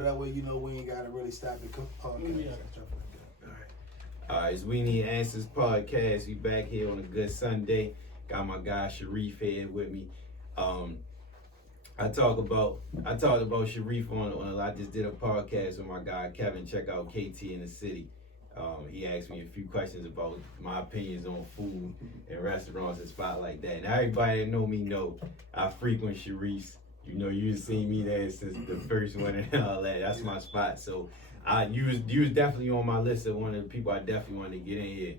That way, we ain't gotta really stop the podcast. Yeah. All right, it's We Need Answers podcast. We back here on a good Sunday. Got my guy Shareef here with me. I talked about Shareef on I just did a podcast with my guy Kevin. Check out KT in the City. He asked me a few questions about my opinions on food and restaurants and spots like that. And everybody that know me know I frequent Shareef's. You've seen me there since the first one and all that. That's my spot. So you was definitely on my list of one of the people I definitely wanted to get in here,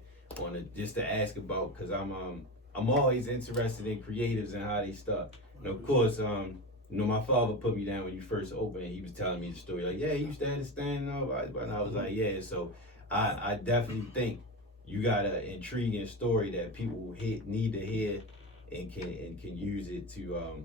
just to ask about, because I'm always interested in creatives and how they start. And of course, my father put me down when you first opened. He was telling me the story, like, yeah, you used to have to stand up, and I was like, yeah. So I definitely think you got an intriguing story that people need to hear and can use it to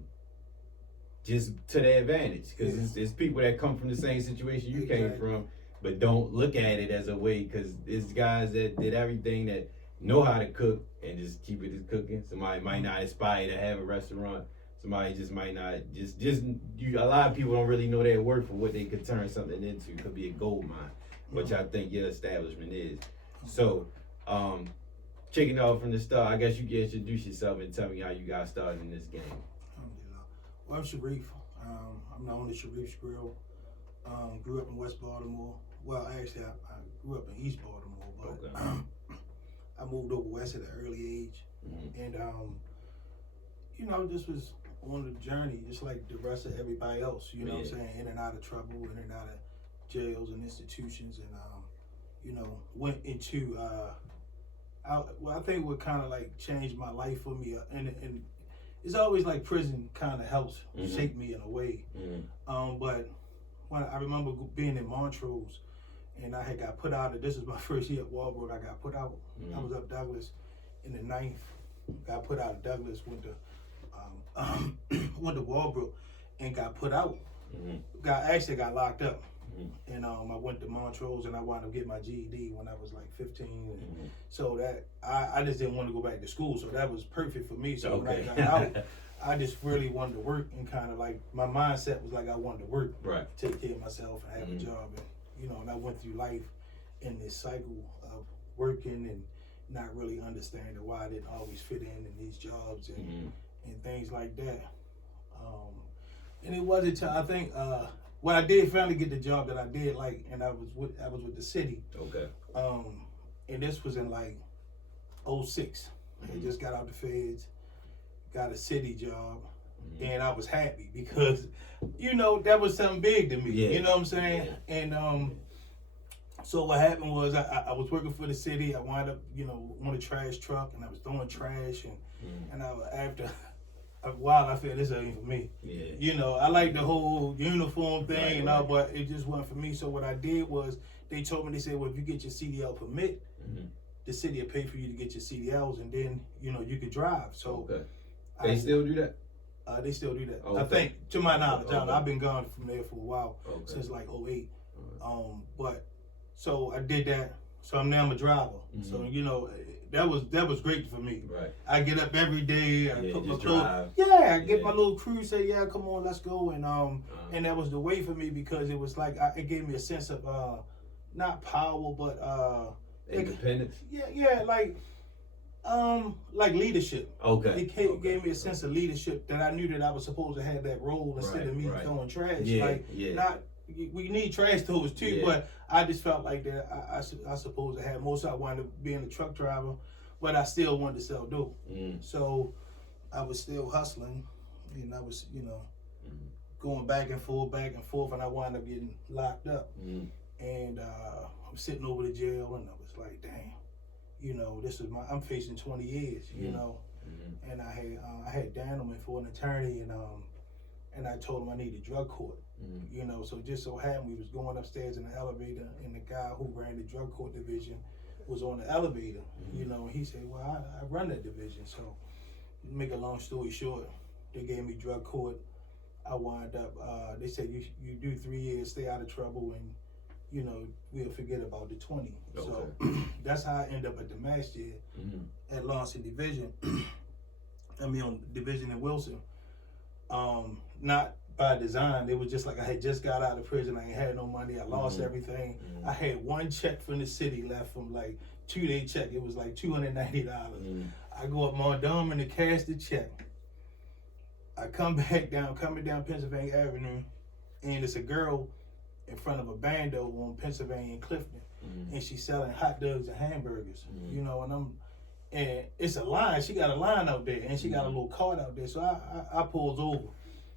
just to their advantage, because it's people that come from the same situation you came from, but don't look at it as a way, because it's guys that did everything, that know how to cook and just keep it as cooking. Somebody might not aspire to have a restaurant. Somebody just might not, a lot of people don't really know their worth for what they could turn something into. It could be a gold mine, which I think your establishment is. So, kicking off from the start, I guess you can introduce yourself and tell me how you got started in this game. Well, I'm Shareef. I'm the owner of Shareef's Grill. Grew up in West Baltimore. Well, actually, I grew up in East Baltimore, but Okay. I moved over west at an early age. And, this was on the journey, just like the rest of everybody else, what I'm saying? In and out of trouble, in and out of jails and institutions. And, went into, I think what kind of like changed my life for me, and it's always like prison kind of helps shape me in a way. But when I remember being in Montrose, and I had got put out. This is my first year at Walbrook. I got put out. I was up Douglas in the 9th. Got put out of Douglas. Went to Walbrook and got put out. Got locked up. And I went to Montrose, and I wound up getting my GED when I was like 15. So that I just didn't want to go back to school, so that was perfect for me. So when I got out, I just really wanted to work, and kind of like my mindset was like I wanted to work, right, take care of myself and have a job, and I went through life in this cycle of working and not really understanding why I didn't always fit in these jobs and things like that. And it wasn't until I think. Well, I did finally get the job that I did like, and I was with the city. Okay. And this was in like 06. I just got out the feds, got a city job, and I was happy because, that was something big to me. Yeah. You know what I'm saying? Yeah. And so what happened was I was working for the city. I wound up, on a trash truck, and I was throwing trash, and after a while, I feel this ain't for me. Yeah. I like the whole uniform thing and all, but it just wasn't for me. So what I did was, they told me, they said, well, if you get your CDL permit, the city will pay for you to get your CDLs, and then, you could drive. So They still do that? They still do that. Okay. I think, to my knowledge. Okay. I've been gone from there for a while, since like 08. But, so I did that. So I'm a driver. So, that was great for me. Right. I get up every day. I put my clothes. I get my little crew. Say, yeah, come on, let's go. And that was the way for me, because it was like it gave me a sense of not power, but independence. Like leadership. Okay. It gave me a sense of leadership, that I knew that I was supposed to have that role instead of me throwing trash. We need trash throwers too, but I just felt like that I supposed to have more. So I wound up being a truck driver, but I still wanted to sell dope. So I was still hustling, and I was, going back and forth, and I wound up getting locked up. And I'm sitting over the jail, and I was like, dang, this is I'm facing 20 years, and I had Dandelman for an attorney, and I told him I needed drug court. So just so happened we was going upstairs in the elevator, and the guy who ran the drug court division was on the elevator, and he said, well, I run that division. So to make a long story short, they gave me drug court. I wound up, they said, you do 3 years, stay out of trouble, and we'll forget about the 20. Okay. So that's how I end up at the master at Lawson Division. On Division in Wilson. Not by design. It was just like I had just got out of prison. I ain't had no money. I lost everything. I had one check from the city left from like 2-day check. It was like $290. I go up Montgomery to cash the check. I come back down, coming down Pennsylvania Avenue, and it's a girl in front of a bando on Pennsylvania and Clifton, and she's selling hot dogs and hamburgers. You know, and it's a line. She got a line out there, and she got a little cart out there. So I pulls over.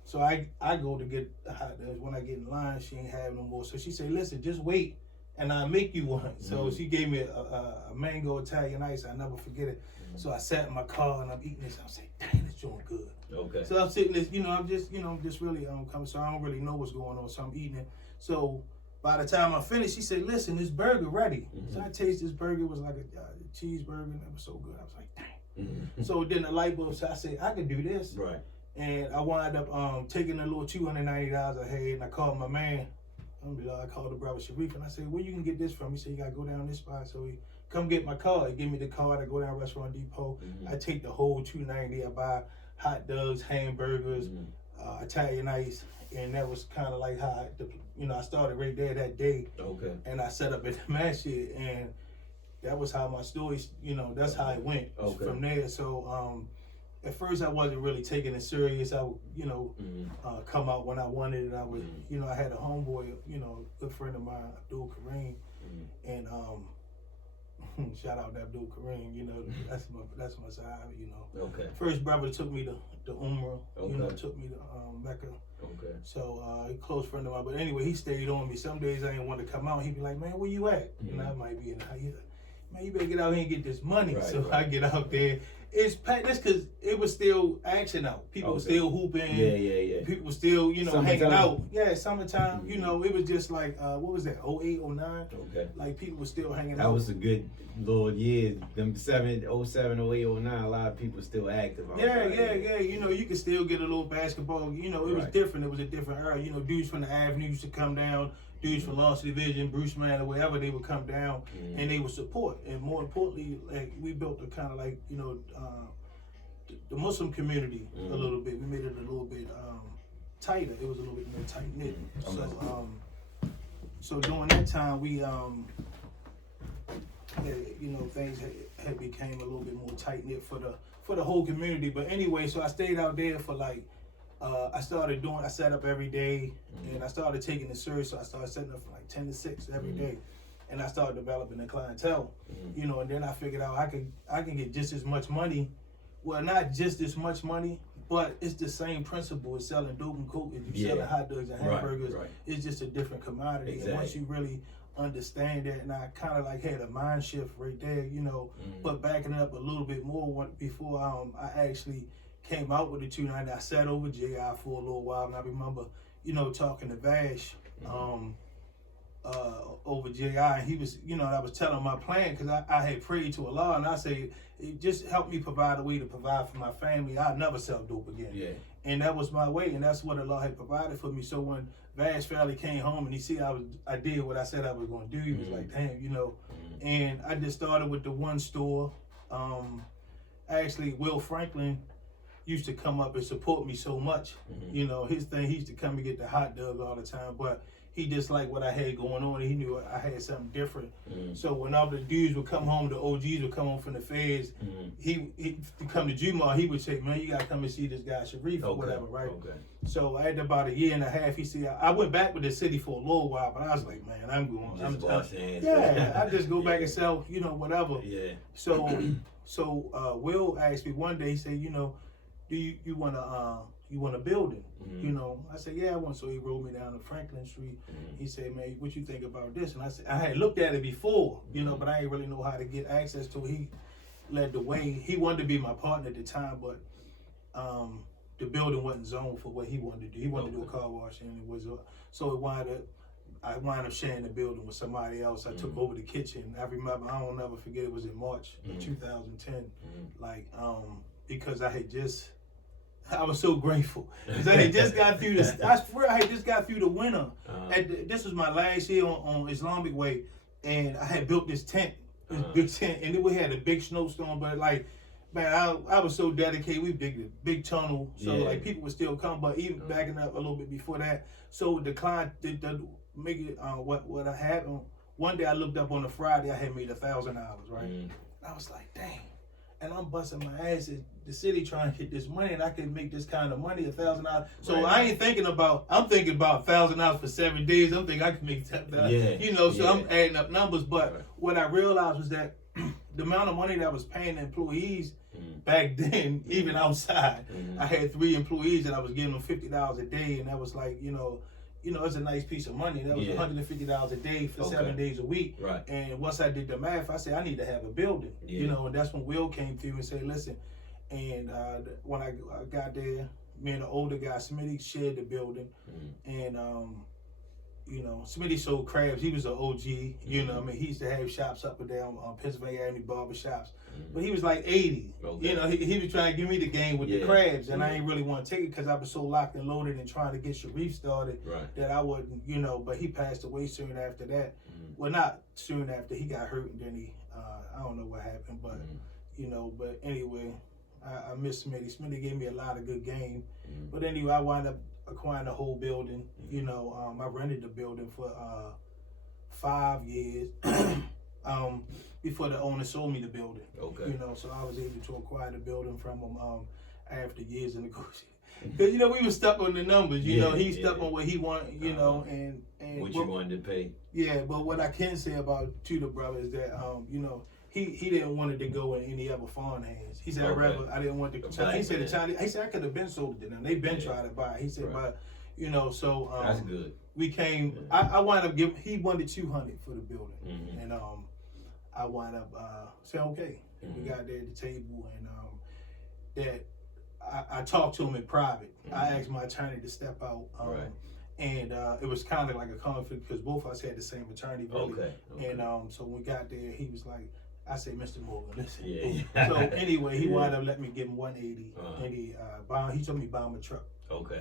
So I go to get the hot dogs. When I get in line, she ain't having no more. So she said, "Listen, just wait, and I'll make you one." So she gave me a mango Italian ice. I never forget it. So I sat in my car and I'm eating this. I'm saying, "Dang, this joint good." Okay. So I'm sitting this, I'm just really coming. So I don't really know what's going on. So I'm eating it. So by the time I finished, she said, "Listen, this burger ready." So I taste this burger. It was like a cheeseburger, and it was so good. I was like, "Dang." So then the light bulb. So I said, "I could do this." Right. And I wound up taking the little $290 I had, and I called my man. I called the brother Shareef, and I said, "Where you can get this from?" He said, "You gotta go down this spot." So he come get my card. He give me the card. I go down Restaurant Depot. I take the whole $290. I buy hot dogs, hamburgers, Italian ice, and that was kind of like how I started right there that day. Okay. And I set up at the match here, and that was how my story. That's how it went from there. So at first I wasn't really taking it serious. I would, come out when I wanted it. I would, I had a homeboy, a good friend of mine, Abdul Kareem, and shout out to Abdul Kareem. That's my side. Okay. First brother took me to Umrah. Took me to Mecca. Okay. So a close friend of mine. But anyway, he stayed on me. Some days I didn't want to come out. He'd be like, "Man, where you at?" And I might be in the house. "Man, you better get out here and get this money." I get out there. It's because it was still action out. People were still hooping. Yeah. People were still, summertime. hanging out. Yeah, summertime. It was just like, what was that, 08, 09? Okay. Like, people were still hanging out. That was a good little year. Them 07, 08, 09, a lot of people still active. Yeah. You could still get a little basketball. It was different. It was a different era. Dudes from the Avenue used to come down. Dudes from Lost Division, Bruce Man, or wherever, they would come down and they would support. And more importantly, like, we built a kind of like, the Muslim community a little bit. We made it a little bit tighter. It was a little bit more tight knit. So during that time, we things had became a little bit more tight knit for the whole community. But anyway, so I stayed out there for like. I set up every day, and I started taking it serious. So I started setting up from like 10 to 6 every day, and I started developing a clientele. And then I figured out I can get just as much money. Well, not just as much money, but it's the same principle as selling dope and coke. If you selling hot dogs and hamburgers, it's just a different commodity. Exactly. And once you really understand that, and I kind of like had a mind shift right there, but backing it up a little bit more before I actually came out with the $290. I sat over JI for a little while, and I remember, talking to Vash over JI, and he was, I was telling my plan because I had prayed to Allah, and I said, "It just helped me provide a way to provide for my family. I'll never sell dope again." Yeah. And that was my way, and that's what Allah had provided for me. So when Vash family came home and he see I did what I said I was going to do, he was like, "Damn," And I just started with the one store. Actually, Will Franklin used to come up and support me so much. His thing, he used to come and get the hot dog all the time, but he just liked what I had going on, and he knew I had something different. So when all the dudes would come home, the OGs would come home from the feds, he come to Juma, he would say, "Man, you gotta come and see this guy Shareef," or whatever, right? Okay. So after about a year and a half, he said, I went back with the city for a little while, but I was like, "Man, I'm going. I just go back and sell, whatever." Yeah. So Will asked me one day, he said, "Do you want a building?" I said, "Yeah, I want." So he rolled me down to Franklin Street. He said, "Man, what you think about this?" And I said, I had looked at it before, but I didn't really know how to get access to it. He led the way. He wanted to be my partner at the time, but the building wasn't zoned for what he wanted to do. He wanted to do a car wash, and it was I wound up sharing the building with somebody else. I took over the kitchen. I remember, I don't never forget, it was in March of 2010. Because I was so grateful. Because I had just got through this. I swear I had just got through the winter. This was my last year on Islamic Way, and I had built this tent, big tent, and then we had a big snowstorm. But like Man, I was so dedicated. We big tunnel, so like people would still come. But even backing up a little bit before that, so the client did make it. What I happened one day, I looked up on a Friday, I had made $1,000, right? And I was like, dang. And I'm busting my ass at the city trying to get this money, and I can make this kind of money, $1,000. So I ain't thinking about. I'm thinking about $1,000 for 7 days. I'm thinking I can make $10,000. You know, so I'm adding up numbers. But what I realized was that the amount of money that I was paying employees back then, even outside, I had 3 employees and I was giving them $50 a day, and that was like, you know, it's a nice piece of money. That was $150 a day for 7 days a week. Right. And once I did the math, I said I need to have a building. You know, and that's when Will came through and said, listen. And when I got there, me and the older guy, Smitty, shared the building, and you know, Smitty sold crabs. He was an OG. You know, I mean, he used to have shops up and down Pennsylvania Avenue, barber shops. But he was like 80. You know, he was trying to give me the game with the crabs, and I ain't really want to take it because I was so locked and loaded and trying to get Shareef started that I wasn't, you know. But he passed away soon after that. Well, not soon after. He got hurt, and then he, I don't know what happened, but you know. But anyway, I miss Smitty. Smitty gave me a lot of good game. But anyway, I wound up acquiring the whole building. You know, I rented the building for 5 years before the owner sold me the building. You know, so I was able to acquire the building from him after years of negotiating. Because, you know, we were stuck on the numbers. You know, he stuck on what he wanted, you know, and what you wanted to pay. Yeah, but what I can say about the brother is that, you know, he didn't want it to go in any other foreign hands. He said, I didn't want the Chinese. He said, the Chinese, he said, I could have been sold it to them. They've been trying to buy it. He said, but, you know, so. That's good. We came, I wound up giving, he wanted $200 for the building. And I wound up saying, okay. And we got there at the table, and that I talked to him in private. I asked my attorney to step out. And it was kind of like a conflict because both of us had the same attorney, really. And so when we got there, he was like, I said, Mr. Morgan, listen. So anyway, he wound up letting me give him $180, and he told me to buy him a truck.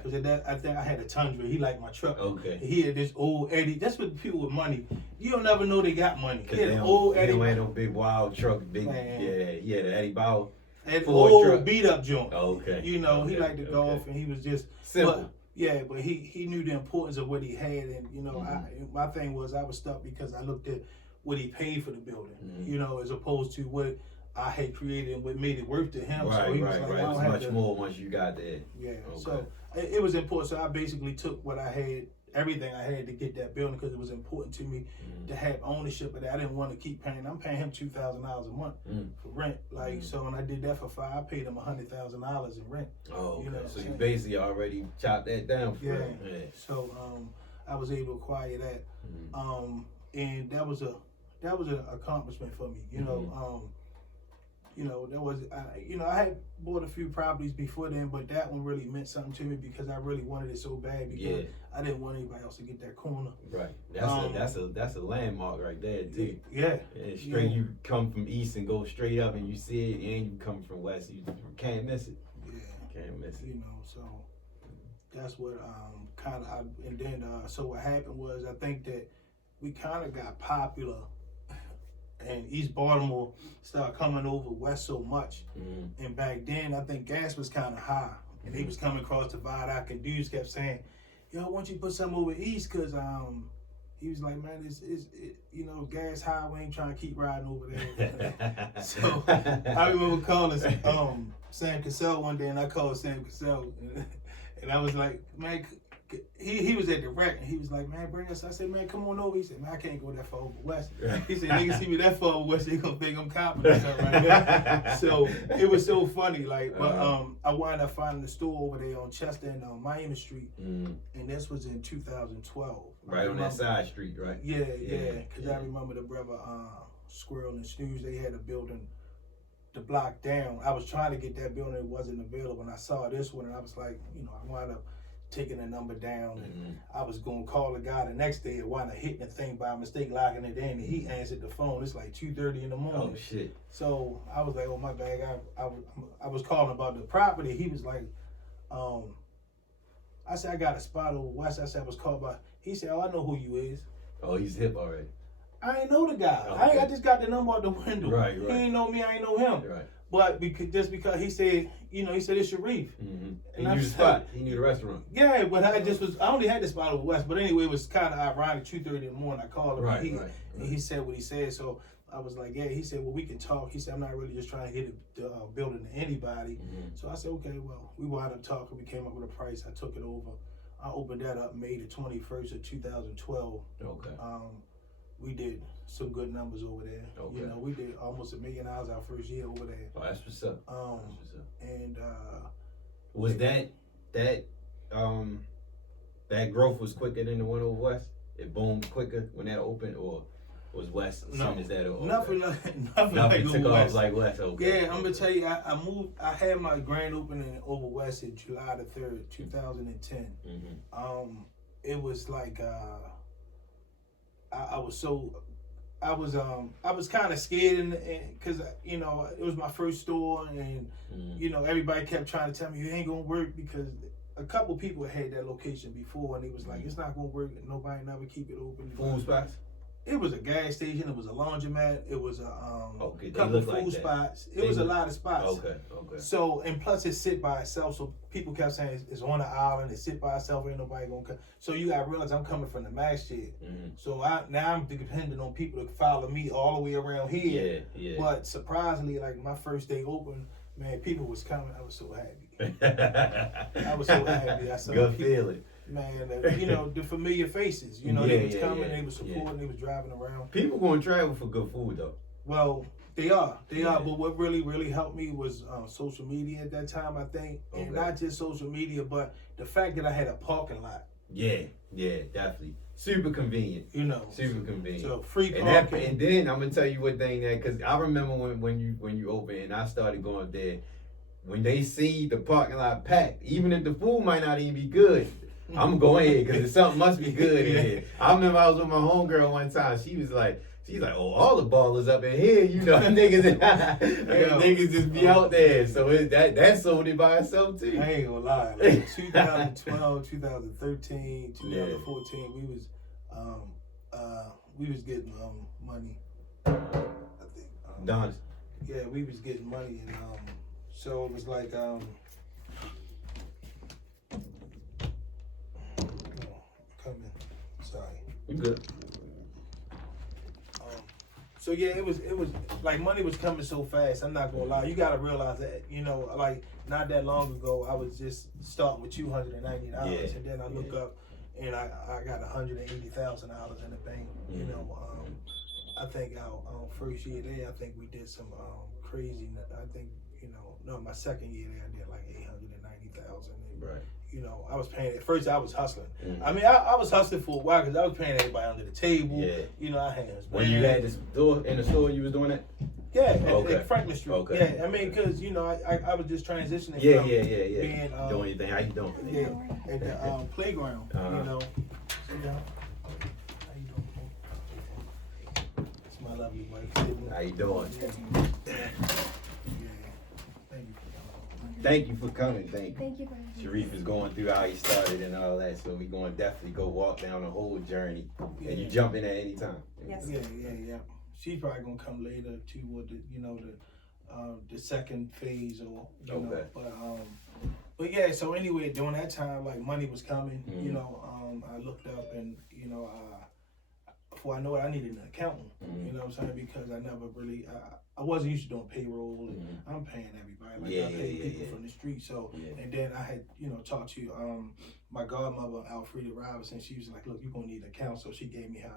Because I think I had a Tundra. He liked my truck. He had this old Eddie. That's what people with money. You don't never know they got money. He had an old Eddie. He had no big wild truck. He had an Eddie Bow. An old beat up joint. You know, he liked to golf, and he was just simple. But he knew the importance of what he had, and you know, my thing was I was stuck because I looked at what he paid for the building, you know, as opposed to what I had created and what made it worth to him. So he was like, It was much more once you got there. So it was important. So I basically took what I had, everything I had to get that building because it was important to me to have ownership of that. I didn't want to keep paying. I'm paying him $2,000 a month for rent. Like so, when I did that for 5, I paid him $100,000 in rent. You know, so you basically already chopped that down for him. So I was able to acquire that, and that was an accomplishment for me. You know. You know, there was, you know, I had bought a few properties before then, but that one really meant something to me because I really wanted it so bad because I didn't want anybody else to get that corner. That's a landmark right there too. Straight you come from east and go straight up and you see it, and you come from west, you can't miss it. Can't miss it. You know, so that's what kind of, and then so what happened was I think that we kind of got popular. And East Baltimore started coming over west so much. And back then, I think gas was kind of high. And they was coming across the viaduct, and dudes kept saying, yo, why don't you put something over east? Because he was like, man, it's you know, gas high. We ain't trying to keep riding over there. So I remember calling Sam Cassell one day, and I called Sam Cassell. And I was like, man, he was at the wreck, and he was like, man, bring us. I said, man, come on over. He said, man, I can't go that far over west. He said, niggas see me that far over west, they gonna think I'm copping or something like that. So it was so funny, like, but I wound up finding a store over there on Chester and Miami Street, and this was in 2012. Right on that side street, right? Yeah, because I remember the brother Squirrel and Snooze, they had a building the block down. I was trying to get that building, it wasn't available, and I saw this one, and I was like, you know, I wound up taking the number down, and I was gonna call the guy the next day and wound up hitting the thing by mistake, locking it in, and he answered the phone. It's like 2:30 in the morning. Oh shit! So I was like, oh my bad. I was calling about the property. He was like, I said I got a spot over west. I said I was called by. He said, oh, I know who you is. Oh, he's hip already. I ain't know the guy. I just got the number out the window. Right. He ain't know me. I ain't know him. Right. But because he said, he said it's Shareef. Mm-hmm. He knew the spot. He knew the restaurant. Yeah, but I only had the spot over West. But anyway, it was kind of ironic. 2:30 in the morning, I called him. And he said what he said. So I was like, yeah. He said, well, we can talk. He said, I'm not really just trying to hit the building to anybody. Mm-hmm. So I said, okay, well, we wound up talking. We came up with a price. I took it over. I opened that up May the 21st of 2012. Okay. We did some good numbers over there. Okay. We did almost $1 million our first year over there. Oh, that's what's up. And was that growth was quicker than the one over West? It boomed quicker when that opened, or was West as soon as that opened? Nothing like took off like West. Okay. Yeah, I'm gonna tell you, I moved. I had my grand opening over West in July the 3rd, 2010. Mm-hmm. It was like I was kind of scared, and because it was my first store, and everybody kept trying to tell me it ain't gonna work, because a couple people had that location before, and they was like, it's not gonna work, and nobody never keep it open. Food spots? It was a gas station. It was a laundromat. It was a couple of food spots. It was a lot of spots. Okay. So, and plus it sit by itself. So people kept saying it's on the island. It sit by itself. Ain't nobody gonna come. So you gotta realize I'm coming from the max shit. Mm-hmm. So now I'm dependent on people to follow me all the way around here. Yeah. But surprisingly, like my first day open, man, people was coming. I was so happy. I was so happy. I saw good feeling. Man, the familiar faces. They was coming, they was supporting, they was driving around. People gonna travel for good food though. Well, they are. But what really, really helped me was social media at that time, I think, and not just social media, but the fact that I had a parking lot. Yeah, definitely. Super convenient. Super convenient. So free parking. And then I'm gonna tell you what thing that, because I remember when you opened and I started going there, when they see the parking lot packed, even if the food might not even be good, I'm going ahead because something must be good in here. I remember I was with my homegirl one time. She's like, oh, all the ballers up in here, niggas, niggas just be out there. So that sold it by itself too. I ain't gonna lie. Like 2012, 2013, 2014, we was getting money. I think. Don. Yeah, we was getting money, and so it was like Sorry. You good. So yeah, it was like money was coming so fast. I'm not gonna lie. You gotta realize that, like not that long ago, I was just starting with $290, and then I look up and I got $180,000 in the bank. I think our first year there, I think we did some crazy. I think my second year there, I did like $890,000. Right. I was paying. At first, I was hustling. Mm-hmm. I mean, I was hustling for a while because I was paying everybody under the table. Yeah. I had. When you had this door in the store, you was doing that. Yeah, at Franklin Street. Okay. Yeah, I mean, because I was just transitioning. From being doing anything. How you doing? Yeah, at the playground. So, how you doing? It's my lovely wife. How you doing? Thank you for coming. Thank you. Shareef is going through how he started and all that, so we're going to definitely go walk down the whole journey. Yeah. And you jump in at any time. Yes. Yeah. She's probably gonna come later too, with the second phase or but yeah. So anyway, during that time, like money was coming. Mm-hmm. I looked up and before I know it, I needed an accountant. Mm-hmm. You know what I'm saying? Because I never really. I wasn't used to doing payroll, and I'm paying everybody. Like I pay people from the street. So, and then I had, talked to my godmother, Alfreda Robinson. She was like, "Look, you're gonna need an account." So she gave me her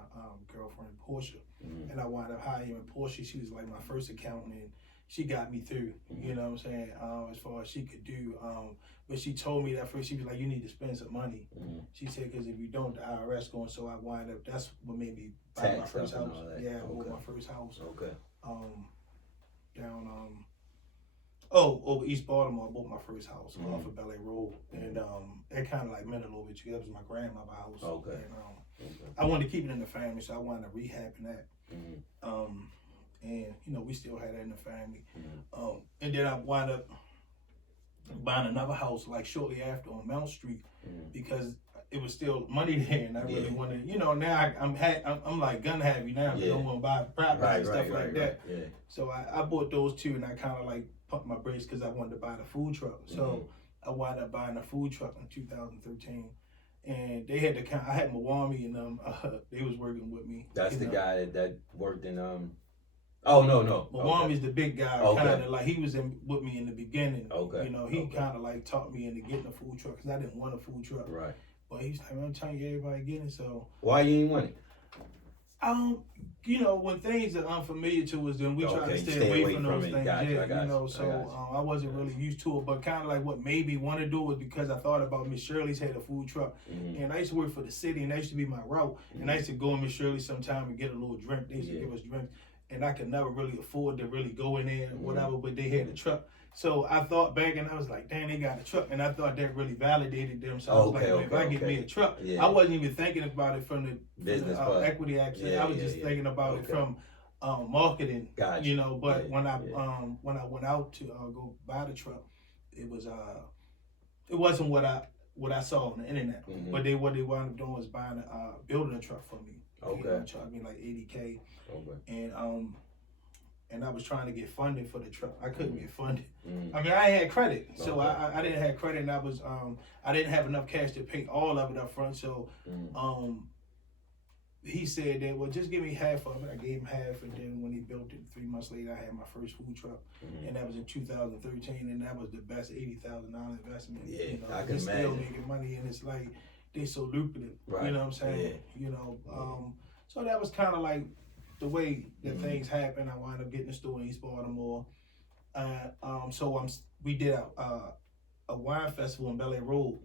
girlfriend Portia, and I wound up hiring Portia. She was like my first accountant, and she got me through. You know what I'm saying? As far as she could do. But she told me that first, she was like, "You need to spend some money." She said, "Because if you don't, the IRS going." So I wind up. That's what made me buy my first house. Yeah, I bought my first house. Okay. Down over East Baltimore, I bought my first house off of Bel Air Road, and that kind of like meant a little bit. That was my grandmother's house. Okay. And I wanted to keep it in the family, so I wound up rehabbing that. And we still had that in the family. And then I wound up buying another house like shortly after on Mount Street because it was still money there, and I really wanted, now I'm like gun heavy now. I don't want to buy property and stuff like that. Yeah. So I bought those two, and I kind of like pump my brakes because I wanted to buy the food truck. So I wound up buying a food truck in 2013. And they had I had Mwami and they was working with me. That's the guy that worked in Oh no. Mwami's the big guy, kind of like he was with me in the beginning. Okay. You know, he kind of like taught me into getting a food truck because I didn't want a food truck. Right. But he's like, I'm telling you, everybody getting it. So why you ain't want it? You know, when things are unfamiliar to us, then we try to stay away from those things. Gotcha, you know, so I wasn't really used to it. But kind of like what made me want to do it because I thought about Miss Shirley's had a food truck, and I used to work for the city, and that used to be my route. And I used to go in Miss Shirley sometime and get a little drink. They used to give us drinks, and I could never really afford to really go in there or whatever. But they had a truck. So I thought back and I was like, dang, they got a truck. And I thought that really validated them. So I was like, if I get me a truck, I wasn't even thinking about it from the business equity action. I was just thinking about it from marketing, you know. But when I went out to go buy the truck, it wasn't what I saw on the internet. But what they wound up doing was building a truck for me. They charged me like $80K. And I was trying to get funding for the truck. I couldn't get funded. I mean, I had credit, so I didn't have credit, and I didn't have enough cash to pay all of it up front. So he said that, well, just give me half of it. I gave him half, and then when he built it, 3 months later, I had my first food truck, and that was in 2013, and that was the best $80,000 investment. Yeah, you know, I can imagine. Still making money, and it's like they're so lucrative. Right. You know what I'm saying? Yeah. You know, so that was kind of like the way that things happen. I wound up getting a store in East Baltimore. We did a wine festival in Bel Air Road.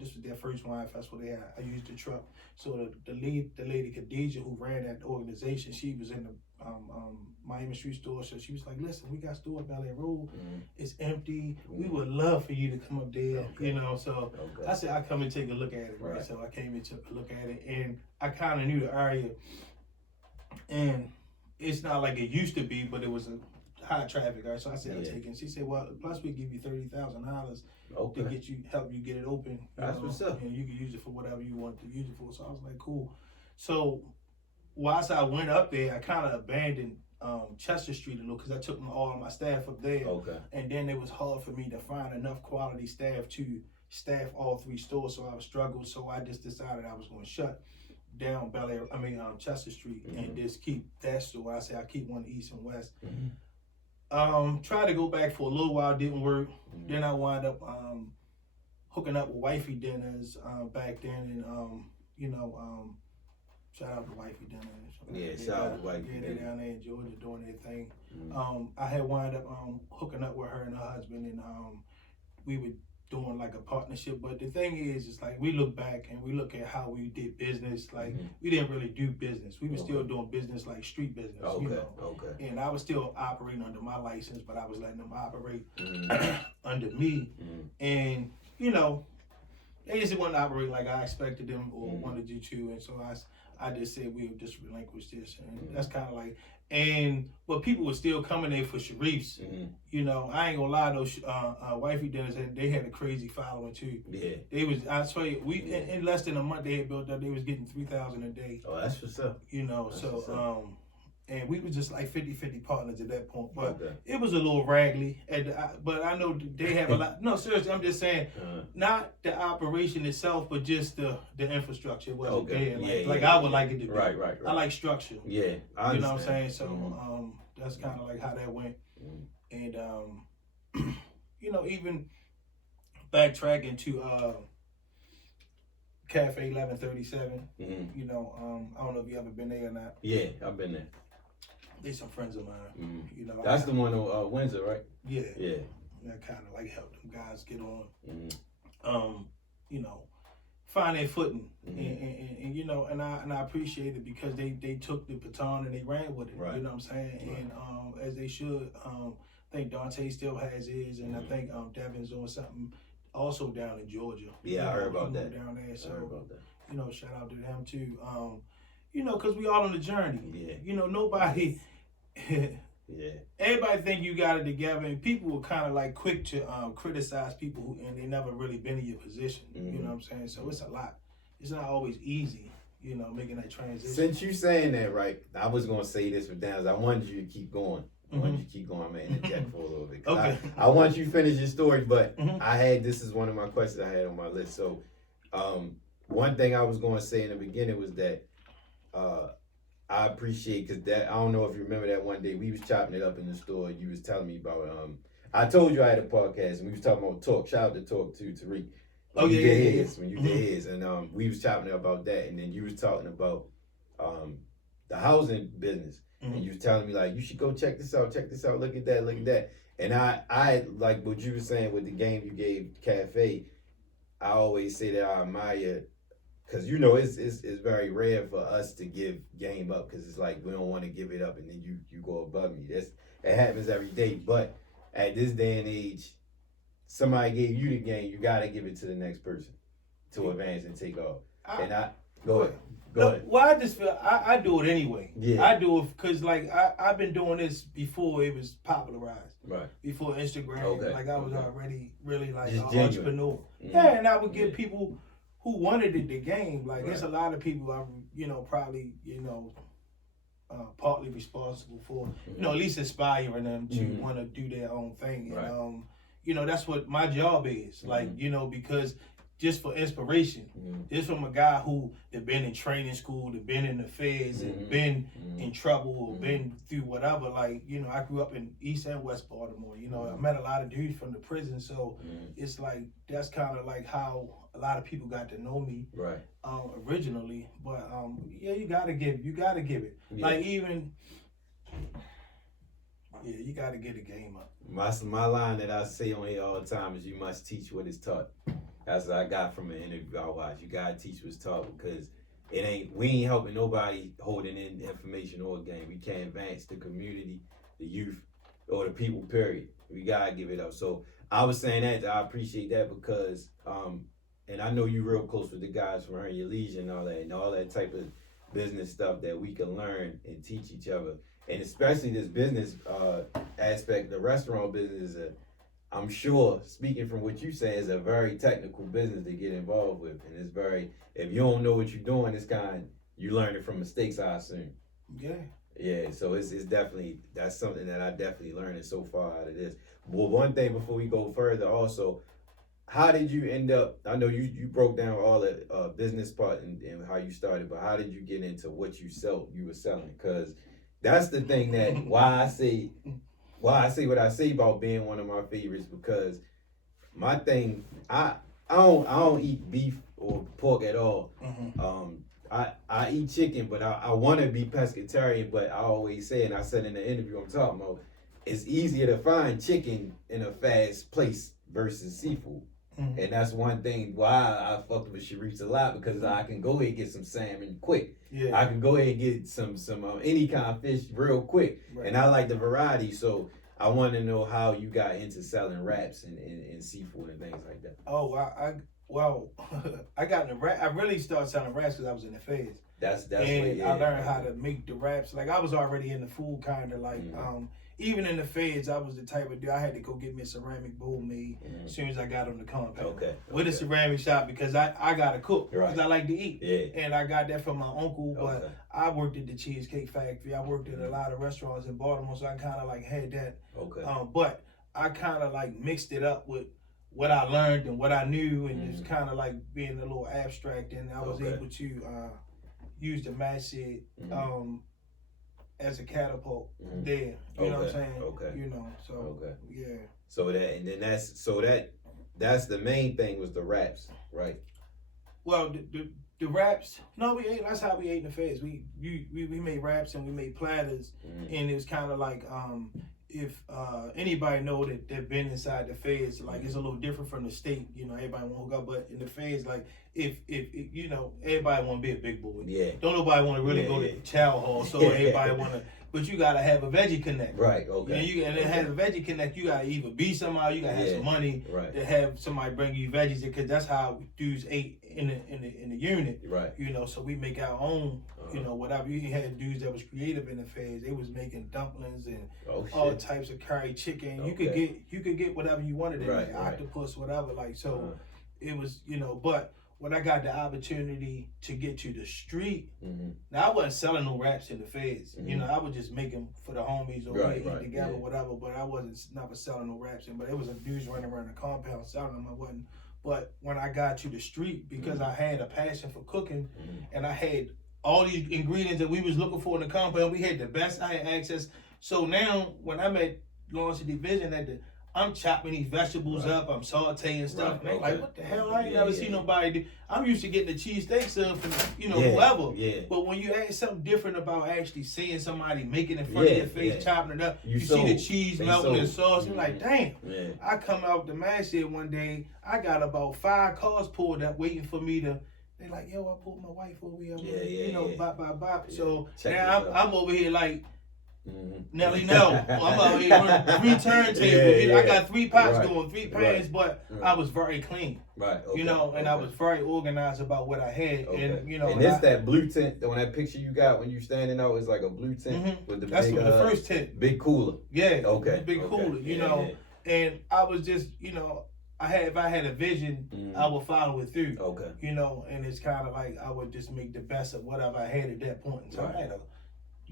This was their first wine festival they had. I used the truck. So the lady Khadijah who ran that organization, she was in the Miami Street store. So she was like, listen, we got a store at Bel Air Road. It's empty. We would love for you to come up there. You know, so I said, I come and take a look at it. Right. So I came and took a look at it, and I kind of knew the area. And it's not like it used to be, but it was a high traffic. Right? So I said, I'll take it. And she said, well, plus we give you $30,000 to help you get it open. That's what's up. And you can use it for whatever you want to use it for. So I was like, cool. So whilst I went up there, I kind of abandoned Chester Street a little because I took all of my staff up there. And then it was hard for me to find enough quality staff to staff all 3 stores. So I was struggling. So I just decided I was going to shut down Chester Street and just keep that store. I said I keep one east and west. Tried to go back for a little while, didn't work. Then I wound up hooking up with wifey dinners back then, and shout out to wifey dinners. Yeah, shout out to wifey dinners. They're down there in Georgia doing their thing. I had wound up hooking up with her and her husband, and we would doing like a partnership. But the thing is like we look back and we look at how we did business. Like we didn't really do business. We were still doing business like street business. You know? And I was still operating under my license, but I was letting them operate under me. And you know, they just wouldn't operate like I expected them or wanted you to. And so I just said we'll just relinquish this. And that's kind of like, but people were still coming there for Shareef's. You know, I ain't gonna lie, those wifey dinners, and they had a crazy following too. Yeah. They was, I swear, in less than a month they had built up, they was getting 3,000 a day. Oh, that's what's up. You know, that's and we were just like 50-50 partners at that point. But it was a little raggedy. But I know they have a lot. No, seriously, I'm just saying, not the operation itself, but just the infrastructure wasn't there. Like I would like it to be. Right. I like structure. Yeah, I understand. You know what I'm saying? So that's kind of like how that went. And, you know, even backtracking to Cafe 1137, you know, I don't know if you ever been there or not. Yeah, I've been there. They some friends of mine. You know, that's the one on Windsor, right? Yeah. That kind of like helped them guys get on. You know, find their footing, and you know, and I appreciate it because they took the baton and they ran with it. Right. You know what I'm saying? And as they should. I think Dante still has his, and I think Devin's doing something also down in Georgia. Yeah, I heard about that. Down there, so I heard about that. You know, shout out to them too. You know, because we all on the journey. Yeah. You know, nobody. Everybody think you got it together, and people were kind of like quick to criticize people who, and they never really been in your position. You know what I'm saying? So it's a lot. It's not always easy. You know, making that transition. Since you saying that, right? I was gonna say this for Downs. I wanted you to keep going. I want you to keep going, man. Interject for a little bit. Okay. I want you to finish your story, but this is one of my questions I had on my list. So, one thing I was going to say in the beginning was that I appreciate, because that, I don't know if you remember that one day we was chopping it up in the store. You was telling me about I told you I had a podcast and we was talking about Talk. Shout out to Talk too, Tariq. When you did his, and we was chopping it about that, and then you was talking about the housing business, and you was telling me like, you should go check this out, look at that, and I like what you were saying with the game you gave Cafe. I always say that I admire, because you know it's very rare for us to give game up, because it's like we don't want to give it up and then you go above me. It happens every day, but at this day and age, somebody gave you the game, you gotta give it to the next person to advance and take off. Go ahead. Well, I just feel I do it anyway. Yeah. I do it because like I've been doing this before it was popularized. Right. Before Instagram. Okay. Like I was already really like just an entrepreneur. Yeah, and I would give people who wanted the game. Like there's a lot of people I'm probably partly responsible for at least inspiring them to want to do their own thing. Right. And that's what my job is. Like because just for inspiration, just from a guy who had been in training school, that been in the feds, and been in trouble, or been through whatever. Like I grew up in East and West Baltimore. I met a lot of dudes from the prison, so it's like that's kind of like how a lot of people got to know me, right? Originally, but you gotta give it. Yeah. Like even. Yeah, you gotta get the game up. My line that I say on here all the time is, you must teach what is taught. That's what I got from an interview I watched. You gotta teach what's taught, because we ain't helping nobody holding in information or game. We can't advance the community, the youth, or the people, period. We gotta give it up. So I was saying that I appreciate that because and I know you real close with the guys from Earn Your Leisure and all that type of business stuff that we can learn and teach each other. And especially this business aspect, the restaurant business, I'm sure, speaking from what you say, is a very technical business to get involved with. And it's if you don't know what you're doing, you learn it from mistakes, I assume. Yeah. Yeah, so it's definitely, that's something that I definitely learned so far out of this. Well, one thing before we go further also, how did you end up, I know you broke down all the business part and how you started, but how did you get into what you were selling? Because that's the thing that why I say what I say about being one of my favorites, because my thing, I don't eat beef or pork at all. I eat chicken, but I want to be pescatarian, but I always say, and I said in the interview I'm talking about, it's easier to find chicken in a fast place versus seafood. And that's one thing why I fucked with Shareef a lot, because I can go ahead and get some salmon quick. Yeah. I can go ahead and get some any kind of fish real quick. Right. And I like the variety, so I want to know how you got into selling wraps and seafood and things like that. Oh, I got in the wrap. I really started selling wraps because I was in the feds. That's and I learned how to make the wraps. Like I was already in the food kind of like even in the feds, I was the type of dude, I had to go get me a ceramic bowl made as soon as I got on the compound. With a ceramic shop, because I got to cook, because I like to eat. Yeah. And I got that from my uncle, but I worked at the Cheesecake Factory. I worked at a lot of restaurants in Baltimore, so I kind of like had that. But I kind of like mixed it up with what I learned and what I knew, and just kind of like being a little abstract, and I was able to use the match it as a catapult there. You know what I'm saying? Yeah. So that's the main thing, was the wraps, right? Well, the wraps, no, we ate. That's how we ate in the feds. We made wraps and we made platters, and it was kind of like if anybody know that they've been inside the feds, like it's a little different from the state. Everybody want to go, but in the feds, like if everybody want to be a big boy. Yeah. Don't nobody want to really go to the chow hall, so everybody want to. But you gotta have a veggie connect. Right. Okay. And to have a veggie connect, you gotta either be somebody, you gotta have some money to have somebody bring you veggies, because that's how dudes ate in the unit. Right. So we make our own. Whatever. You had dudes that was creative in the feds. They was making dumplings and all types of curry chicken. You could get whatever you wanted in there, octopus, whatever. Like so, it was But when I got the opportunity to get to the street, now I wasn't selling no raps in the feds. You know, I was just making for the homies or eating together, whatever. But I wasn't never selling no raps. But it was a dudes running around the compound selling them. I wasn't. But when I got to the street, because I had a passion for cooking, and I had all these ingredients that we was looking for in the compound, we had the best. I had access. So now when I'm at Lawrence Division I'm chopping these vegetables up, I'm sauteing stuff, and they're like, what the hell? I ain't never seen nobody do. I'm used to getting the cheesesteak stuff from, whoever. Yeah. But when you add something different about actually seeing somebody making it in front of your face, chopping it up, you see the cheese melting in the sauce, you're like, damn. Yeah. I come out the mash here one day, I got about 5 cars pulled up waiting for me to. They like, yo, I pulled my wife over here. Bop. Yeah. So now I'm over here like, Nelly, no. I'm out here running 3 turntables. I got 3 pots going, 3 pans, but I was very clean. Right. Okay. And I was very organized about what I had. Okay. And it's that blue tent, on that picture you got when you standing out, it's like a blue tent with the that's big, the first tent. Big cooler. Yeah. Okay. Big cooler, And I was just, if I had a vision, I would follow it through. Okay. And it's kind of like I would just make the best of whatever I had at that point in time.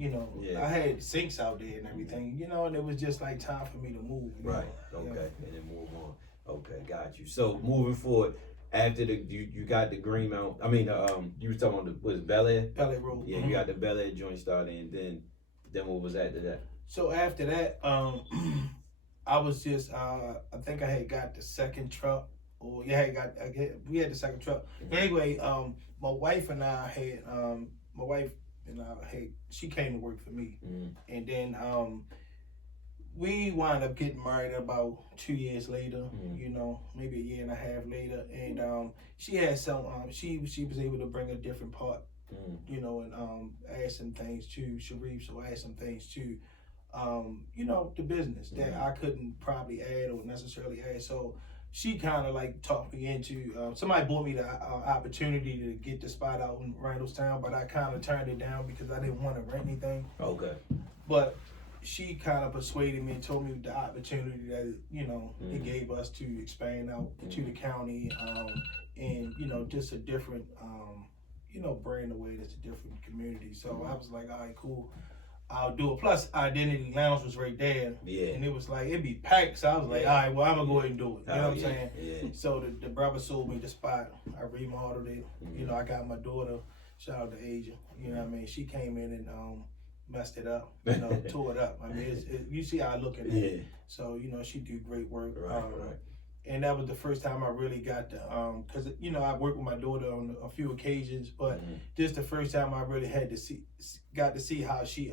I had sinks out there and everything, and it was just like time for me to move. Right. Okay. And then move on. Okay, got you. So moving forward, after you got the Greenmount, you was talking about was Bel Air? Bel Air Road. Yeah, you got the Bel Air joint started, and then what was after that? So after that, I was just I think I had got the second truck. We had the second truck. Anyway, my wife and I had she came to work for me, and then we wound up getting married about 2 years later, maybe a year and a half later, and she had some she was able to bring a different part, and add some things to Shareef, so add some things to the business that I couldn't probably add or necessarily add. So she kind of like talked me into, somebody bought me the opportunity to get the spot out in Randallstown, but I kind of turned it down because I didn't want to rent anything. Okay. But she kind of persuaded me and told me the opportunity that, it gave us to expand out to the county, and, just a different, brand away that's a different community. So I was like, all right, cool. I'll do it. Plus, Identity Lounge was right there. Yeah. And it was like, it'd be packed. So I was like, all right, well, I'm going to go ahead and do it. You know what I'm saying? Yeah. So the brother sold me the spot. I remodeled it. I got my daughter, shout out to Asia. You know what I mean? She came in and messed it up, tore it up. You see how I look at it. Yeah. So, she do great work. Right. And that was the first time I really got to, because, I worked with my daughter on a few occasions, but this the first time I really got to see how she,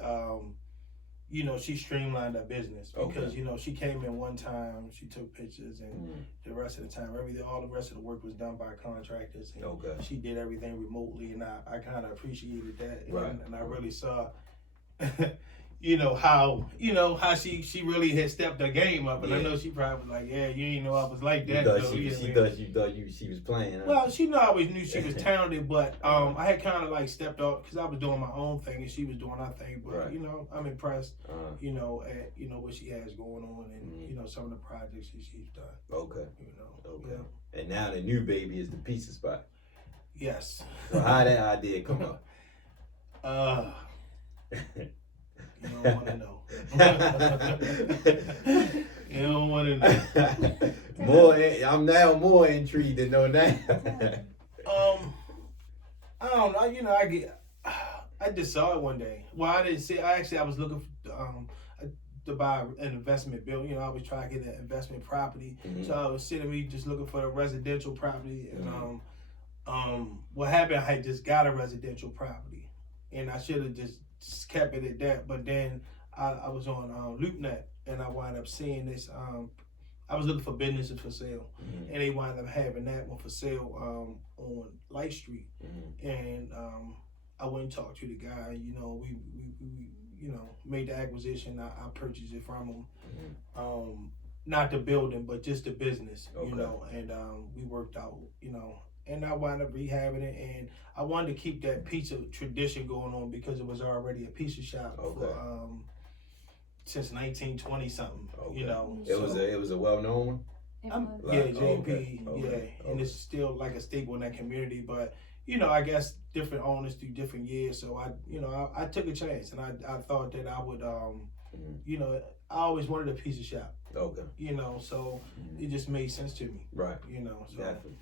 she streamlined her business. Because, she came in one time, she took pictures, and the rest of the time, all the rest of the work was done by contractors. And she did everything remotely, and I kind of appreciated that. And I really saw... how she really had stepped her game up, and I know she probably was like, yeah, you didn't know I was like that. She thought she was playing. Huh? Well, she always knew she was talented, but I had kind of like stepped up because I was doing my own thing and she was doing her thing. But I'm impressed, at what she has going on, and some of the projects she's done. Okay. Okay. Yeah. And now the new baby is the pizza spot. Yes. So how that idea come up? You don't want to know. You don't want to know. I'm now more intrigued to know now. I don't know. I just saw it one day. Well, I didn't see. I was looking for, to buy an investment building. I was trying to get an investment property. So I was sitting me just looking for a residential property, and what happened? I had just got a residential property, and I should have just kept it at that, but then I was on LoopNet, and I wound up seeing this. I was looking for businesses for sale, and they wound up having that one for sale on Light Street, and I went and talked to the guy. We made the acquisition. I purchased it from him, not the building, but just the business. And we worked out. And I wound up rehabbing it, and I wanted to keep that pizza tradition going on because it was already a pizza shop for since 1920 something. It was a well-known one. JP, and it's still like a staple in that community. But I guess different owners do different years, so I took a chance, and I thought that I would, I always wanted a pizza shop. Okay. So it just made sense to me. Right. So definitely.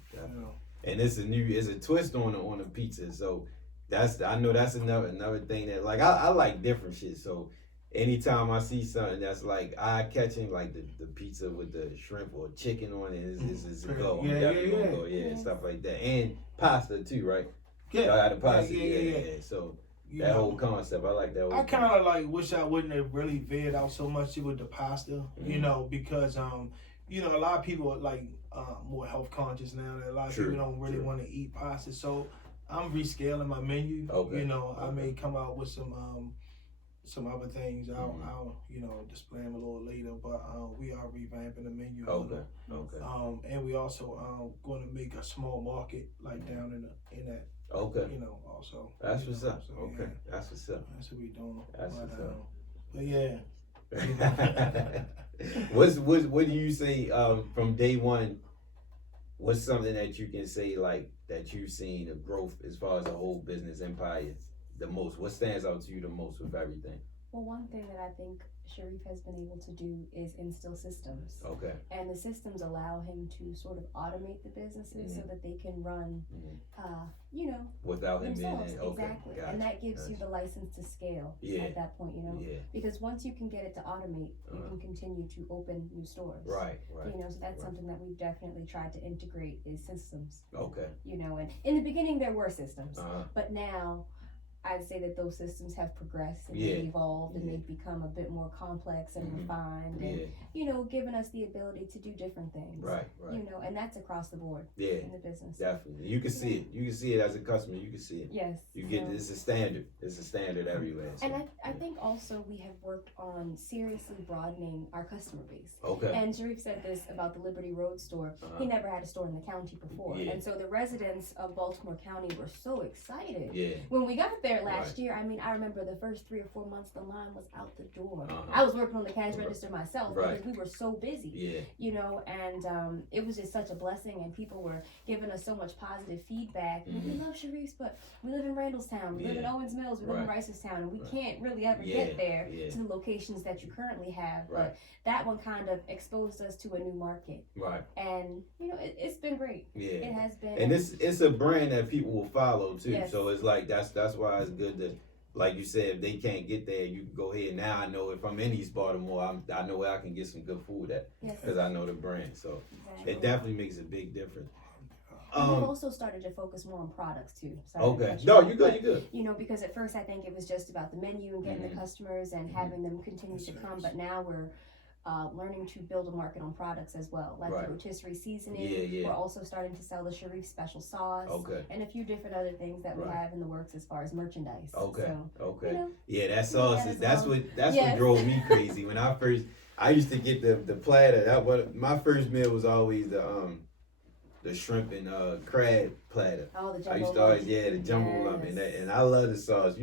And it's a twist on the pizza. So I know that's another thing that like I like different shit. So anytime I see something that's like eye catching, like the pizza with the shrimp or chicken on it is a go. I'm definitely gonna go, stuff like that. And pasta too, right? Yeah. I got the pasta, So that whole concept, I like that. I kind of like wish I wouldn't have really veered out so much with the pasta, because a lot of people are like more health conscious now. That a lot of people don't really want to eat pasta, so I'm rescaling my menu. Okay. I may come out with some other things. I'll display them a little later, but we are revamping the menu. Okay. And we also going to make a small market like down in that. Okay. Also. That's what's up. So, okay. That's what's up. That's what we doing. That's what's up. But yeah. What do you say from day one? What's something that you can say like that you've seen the growth as far as the whole business empire the most? What stands out to you the most with everything? Well, one thing that I think Shareef has been able to do is instill systems. Okay. And the systems allow him to sort of automate the businesses so that they can run, without him being themselves. in. Okay. Exactly. Gotcha. And that gives you the license to scale at that point, Because once you can get it to automate, you can continue to open new stores. Right. So that's something that we've definitely tried to integrate is systems. Okay. And in the beginning there were systems, but now I'd say that those systems have progressed and they've evolved and they've become a bit more complex and refined and, given us the ability to do different things. Right. And that's across the board in the business. Definitely. You can see it. You can see it as a customer. You can see it. Yes. You get it's a standard. It's a standard everywhere. So. And I think also we have worked on seriously broadening our customer base. Okay. And Shareef said this about the Liberty Road store. He never had a store in the county before. And so the residents of Baltimore County were so excited when we got there last year. I mean, I remember the first 3 or 4 months the line was out the door. I was working on the cash register myself because we were so busy. And it was just such a blessing, and people were giving us so much positive feedback. We love Shareef's, but we live in Randallstown, we live in Owens Mills, we live in Ricerstown, and we can't really ever get there to the locations that you currently have. But that one kind of exposed us to a new market. And it's been great. It has been. And it's a brand that people will follow too. So it's like that's why it's good to, like you said, if they can't get there, you can go ahead. Now I know if I'm in East Baltimore, I know where I can get some good food at because I know the brand. So it definitely makes a big difference. We've also started to focus more on products too. Okay. No, you good. Because at first I think it was just about the menu and getting the customers and having them continue to come, but now we're learning to build a market on products as well, like the rotisserie seasoning. We're also starting to sell the Shareef special sauce and a few different other things that we have in the works as far as merchandise. That sauce is that's what drove me crazy when I used to get the platter. My first meal was always the shrimp and crab platter. Oh, the I used to lump. always the jumbo lump, and I love the sauce.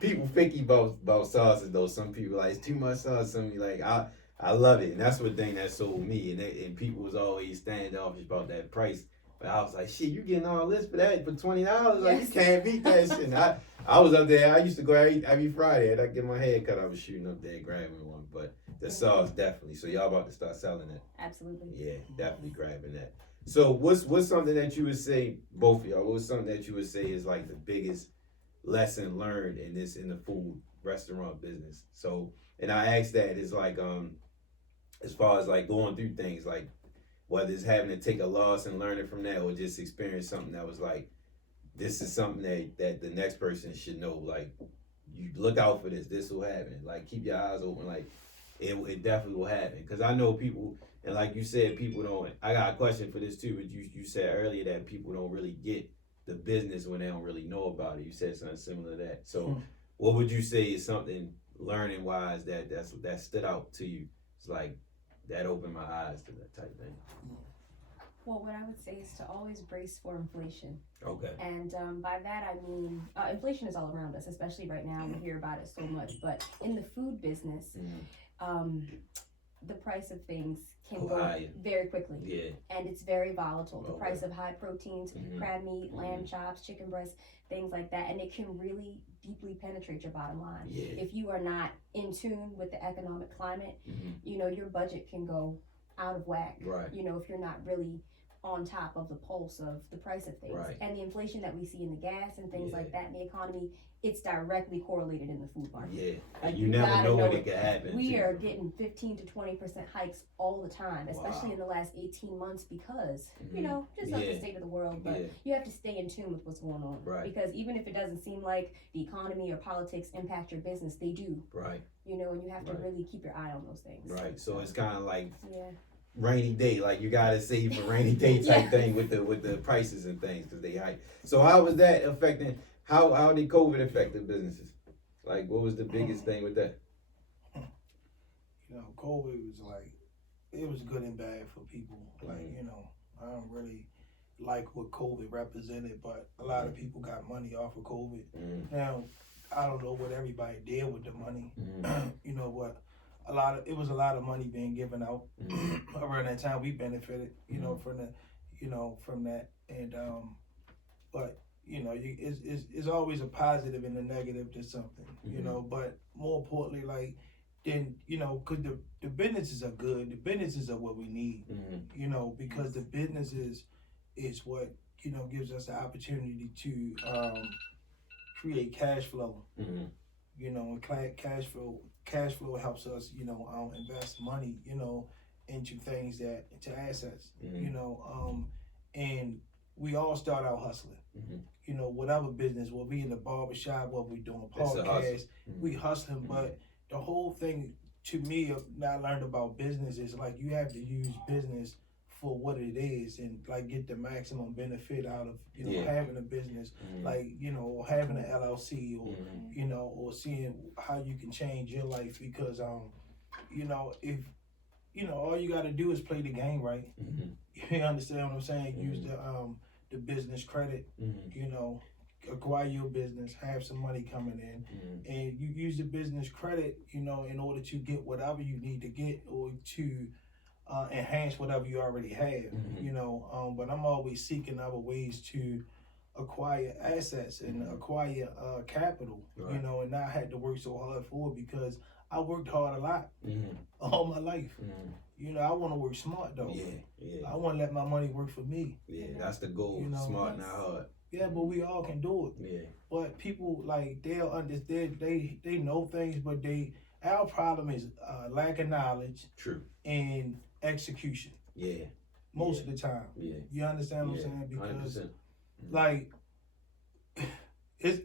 People picky about sauces though. Some people like it's too much sauce. Some like I love it, and that's what thing that sold me. And people was always standoffish about that price. But I was like, shit, you getting all this for that for $20? Like you can't beat that shit. And I was up there. I used to go every Friday, and I get my hair cut. I was shooting up there, grabbing one. But the sauce definitely. So y'all about to start selling it? Absolutely. Yeah, definitely grabbing that. So what's something that you would say, both of y'all? What's something that you would say is like the biggest lesson learned in the food restaurant business? So, and I asked that is like as far as like going through things, like whether it's having to take a loss and learning from that, or just experience something that was like, this is something that the next person should know. Like, you look out for this. This will happen. Like, keep your eyes open. Like, it definitely will happen. Because I know people, and like you said, people don't. I got a question for this too. But you said earlier that people don't really get the business when they don't really know about it. You said something similar to that. So, what would you say is something learning wise that stood out to you? It's like that opened my eyes to that type thing. Well, what I would say is to always brace for inflation. Okay. And by that I mean inflation is all around us, especially right now. We hear about it so much. But in the food business, the price of things can go up very quickly. Yeah. And it's very volatile. The price of high proteins, crab meat, lamb chops, chicken breasts, things like that. And it can really deeply penetrate your bottom line. Yeah. If you are not in tune with the economic climate, you know, your budget can go out of whack. Right. You know, if you're not really on top of the pulse of the price of things. Right. And the inflation that we see in the gas and things like that in the economy, it's directly correlated in the food market. Yeah, like you never know when it could happen. We are getting 15 to 20% hikes all the time, especially in the last 18 months because, you know, just like the state of the world, but you have to stay in tune with what's going on. Right. Because even if it doesn't seem like the economy or politics impact your business, they do. Right. You know, and you have to really keep your eye on those things. Right, so it's kind of like rainy day, like you gotta save for rainy day type thing with the prices and things because they hike. So how was that affecting? How did COVID affect the businesses? Like, what was the biggest thing with that? You know, COVID was like, it was good and bad for people. Like, you know, I don't really like what COVID represented, but a lot of people got money off of COVID. Now, I don't know what everybody did with the money. You know what? It was a lot of money being given out around that time. We benefited, you know, from that, and but you know, it's always a positive and a negative to something, you know. But more importantly, like, then you know, cause the businesses are good. The businesses are what we need, you know, because the businesses is what, you know, gives us the opportunity to create cash flow. You know, and cash flow helps us, you know, invest money, you know, into assets, you know, and we all start out hustling. You know, whatever business, whether we in the barbershop, whether we doing podcasts, we hustling. But the whole thing, to me, that I learned about business is like you have to use business for what it is and like get the maximum benefit out of, you know, having a business, like, you know, having an LLC or, you know, or seeing how you can change your life because, you know, if, you know, all you got to do is play the game right. You understand what I'm saying? Use the business credit, you know, acquire your business, have some money coming in, and you use the business credit, you know, in order to get whatever you need to get or to enhance whatever you already have, you know. But I'm always seeking other ways to acquire assets and acquire capital, you know, and not have to work so hard for it because I worked hard a lot all my life. You know, I want to work smart though. I want to let my money work for me. That's the goal. You know, smart, not hard. Yeah, but we all can do it. But people, like, they'll understand. They know things, but our problem is lack of knowledge. True. And execution. Most of the time. You understand what I'm saying? Because 100%. Like,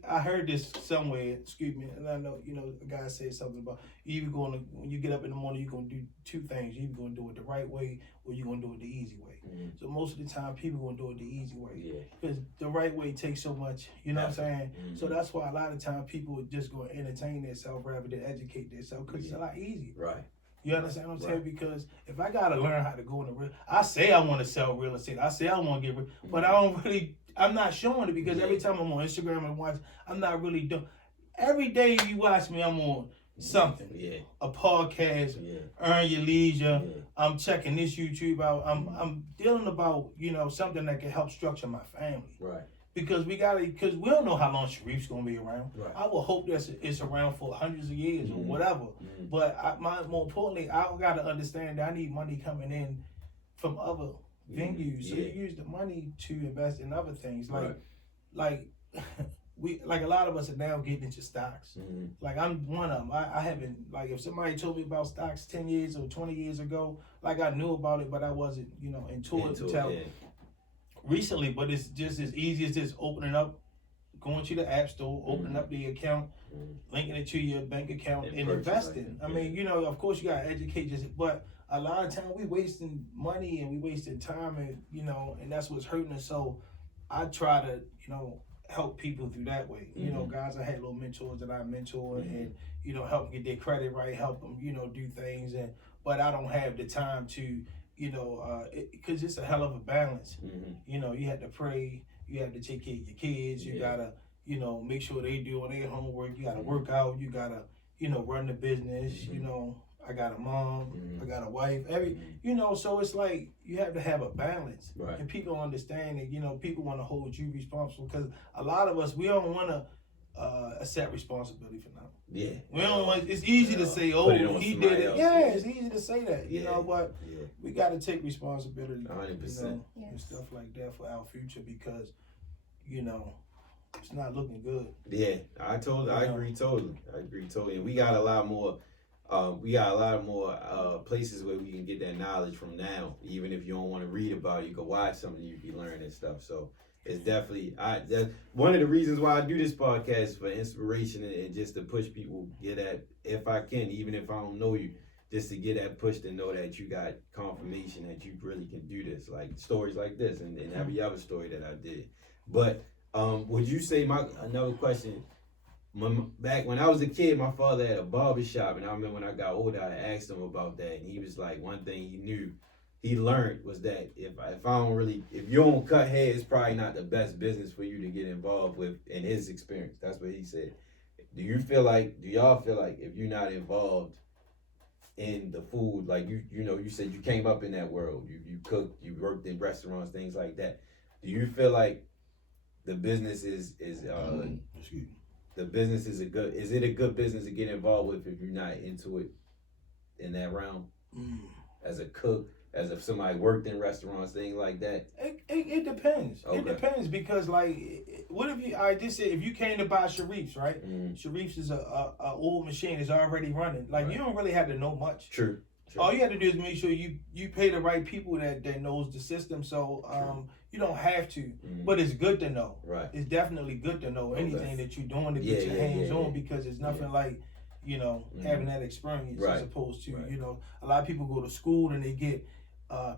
I heard this somewhere, excuse me, and I know, you know, a guy said something about when you get up in the morning, you're going to do two things. You're either going to do it the right way or you're going to do it the easy way. So most of the time, people going to do it the easy way. Because the right way takes so much, you know what I'm saying? So that's why a lot of times people just go entertain themselves rather than educate themselves because it's a lot easier. Right. You understand what I'm saying? Because if I got to learn how to go in the I say I want to sell real estate. I say I want to get rich, but I'm not showing it because every time I'm on Instagram and watch, I'm not really doing. Every day you watch me, I'm on something. A podcast, Earn Your Leisure. I'm checking this YouTube out. I'm dealing about, you know, something that can help structure my family. Right. Because we don't know how long Shareef's gonna be around. Right. I will hope that it's around for hundreds of years or whatever. But more importantly, I gotta understand that I need money coming in from other venues. So you use the money to invest in other things. Like a lot of us are now getting into stocks. Like I'm one of them. I haven't, like, if somebody told me about stocks 10 years or 20 years ago, like I knew about it, but I wasn't, you know, into it until recently. But it's just as easy as just opening up, going to the app store, opening up the account, linking it to your bank account and investing. I mean, you know, of course you gotta educate yourself, but a lot of time we wasting money and we wasting time, and you know, and that's what's hurting us. So I try to, you know, help people through that way. You know, guys, I had little mentors that I mentor and, you know, help them get their credit right, help them, you know, do things. But I don't have the time to, you know, because it's a hell of a balance. You know, you have to pray, you have to take care of your kids, you gotta, you know, make sure they doing their homework, you gotta work out, you gotta, you know, run the business, you know. I got a mom, I got a wife, so it's like you have to have a balance. Right. And people understand that, people want to hold you responsible because a lot of us, we don't want to accept responsibility for nothing. Yeah. We don't want, it's easy to say, oh, he did it. Yeah, it's easy to say that, but we got to take responsibility, 100%. And stuff like that for our future because, it's not looking good. Yeah, I agree totally. And we got a lot more places where we can get that knowledge from now. Even if you don't want to read about it, you can watch something, you can learn and stuff. So it's definitely that's one of the reasons why I do this podcast, for inspiration and just to push people, get that, if I can, even if I don't know you, just to get that push to know that you got confirmation that you really can do this, like stories like this and every other story that I did. But would you say, another question, back when I was a kid, my father had a barber shop, and I remember when I got older, I asked him about that, and he was like, one thing he learned was that if you don't cut hair, it's probably not the best business for you to get involved with, in his experience. That's what he said. Do y'all feel like if you're not involved in the food, like you said you came up in that world, you cooked, you worked in restaurants, things like that, do you feel like the business is a good business to get involved with if you're not into it in that realm? As a cook, as if somebody worked in restaurants, things like that? It depends. Okay. It depends because, like, what if I just said, if you came to buy Shareef's, right? Shareef's is a old machine, it's already running. Like, right. You don't really have to know much. True. All you have to do is make sure you pay the right people that knows the system. So you don't have to, but it's good to know. Right. It's definitely good to know anything that you're doing to get your hands on because it's nothing like having that experience as opposed to a lot of people go to school and they get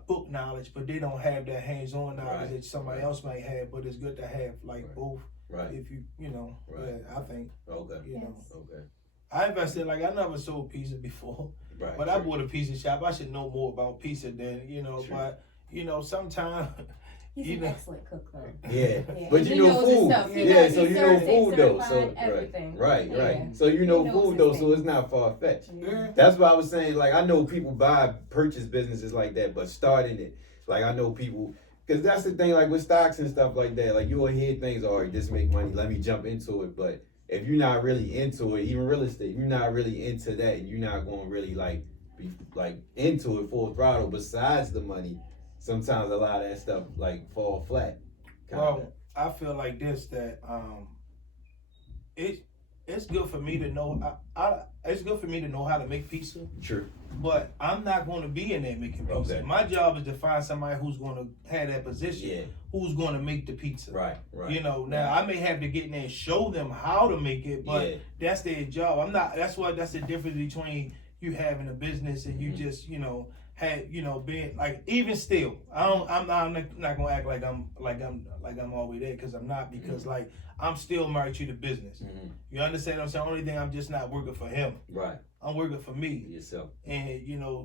book knowledge, but they don't have that hands-on knowledge that somebody else might have. But it's good to have both. Right. If you I think. Okay. Okay. I invested, I never sold pizza before. Right, but I bought a pizza shop. I should know more about pizza than, but, sometimes. He's an excellent cook, though. Yeah. But you know food. So you know food, though. So, everything. Right. So you know food, though, so it's not far-fetched. Yeah. That's why I was saying, I know people purchase businesses like that, but starting it, I know people, because that's the thing, with stocks and stuff like that, you'll hear things, all right, this make money, let me jump into it, but if you're not really into it, even real estate, you're not really into that, you're not going to really be into it full throttle. Besides the money, sometimes a lot of that stuff fall flat. Well, I feel like this, that it's good for me to know. It's good for me to know how to make pizza. True. But I'm not going to be in there making pizza. Okay. My job is to find somebody who's going to have that position. Yeah. Who's going to make the pizza. Right. Now I may have to get in there and show them how to make it, but that's their job. I'm not. That's the difference between you having a business and you just being even still. I'm not gonna act like I'm always there because I'm not, because I'm still married to the business. You understand what I'm saying? Only thing, I'm just not working for him. Right. I'm working for me. Yourself. And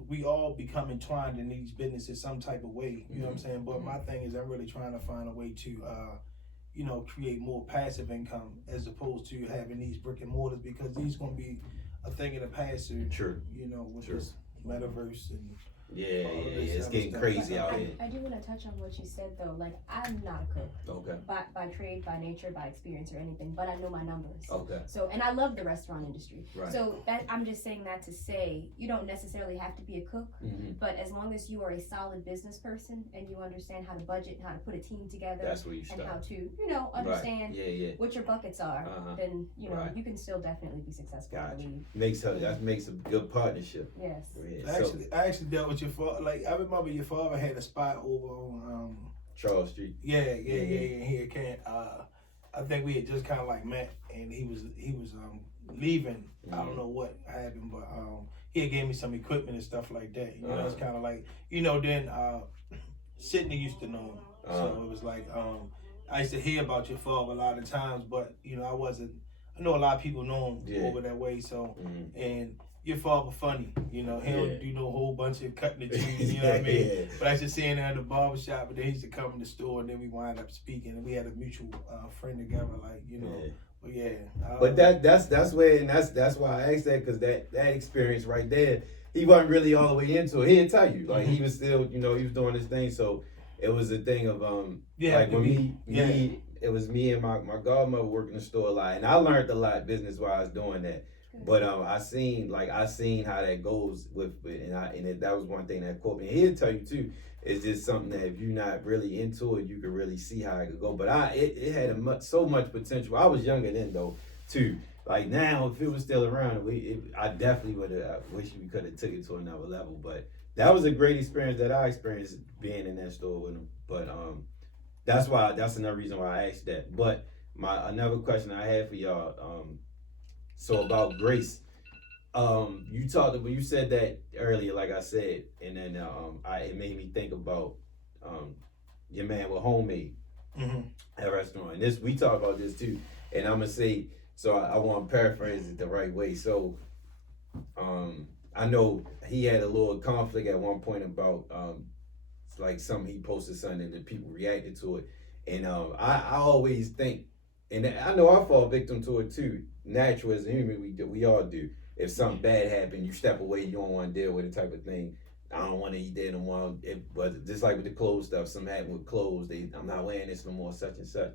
we all become entwined in these businesses some type of way. You know what I'm saying? But my thing is, I'm really trying to find a way to create more passive income as opposed to having these brick and mortars, because these gonna be a thing of the past. True. With this metaverse and it's getting crazy out here. I do want to touch on what you said, though. I'm not a cook. Okay. By trade, by nature, by experience or anything, but I know my numbers. Okay. So, and I love the restaurant industry. Right. So I'm just saying that to say you don't necessarily have to be a cook, but as long as you are a solid business person and you understand how to budget, how to put a team together, that's where you start. And how to understand what your buckets are, then you can still definitely be successful. Gotcha. That makes a good partnership. Yes. I actually dealt with your father. I remember your father had a spot over on Charles Street. Yeah. Here, I think we had just kind of met, and he was leaving. I don't know what happened, but he had gave me some equipment and stuff like that. It's kind of then Sydney used to know him, so it was I used to hear about your father a lot of times, but I know a lot of people know him over that way, so and. Your father funny, he don't do no whole bunch of cutting the cheese, you know what I mean? But I used to see him at the barbershop, but then he used to come in the store, and then we wind up speaking, and we had a mutual friend together, But yeah. But that's where, and that's why I asked that, because that experience right there, he wasn't really all the way into it. He'd tell you, like, he was still, he was doing his thing. So it was a thing of, like, when it was me and my godmother working the store a lot. And I learned a lot business-wise doing that. But I seen how that goes with it. And that was one thing that caught me. And he'll tell you, too, it's just something that if you're not really into it, you can really see how it could go. But it had so much potential. I was younger then, though, too. Like, now, if it was still around, I definitely would have wish we could have took it to another level. But that was a great experience that I experienced being in that store with him. But that's another reason why I asked that. But another question I had for y'all, so about Grace, you said that earlier, like I said, and then it made me think about your man with Homemade at restaurant. And we talked about this too, and I'm gonna say. So I want to paraphrase it the right way. So I know he had a little conflict at one point about like something he posted something and the people reacted to it. And I always think, and I know I fall victim to it too. Natural as a human, we all do. If something bad happened, you step away, you don't want to deal with it type of thing. I don't want to eat that no more. But just like with the clothes stuff, something happened with clothes. I'm not wearing this no more, such and such.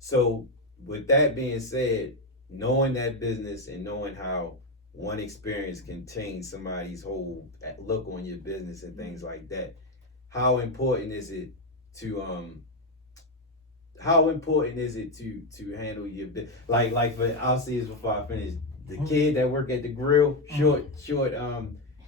So with that being said, knowing that business and knowing how one experience can change somebody's whole look on your business and things like that, how important is it to handle your business? Like I'll say this before I finish. The kid that work at the grill, short,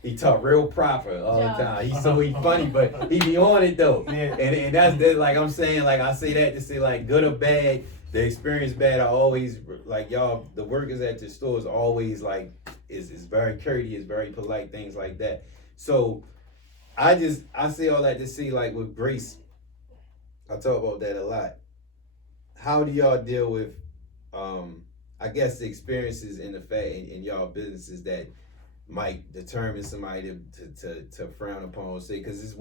he talk real proper all the time. He's funny, but he be on it though. Yeah. And that's like I'm saying, like I say that to say like good or bad. The experience bad, I always, like y'all, the workers at the store is always like, is very courteous, very polite, things like that. So I say all that to say like with Grace, I talk about that a lot. How do y'all deal with, I guess the experiences in the fact in y'all businesses that might determine somebody to frown upon, say, because it's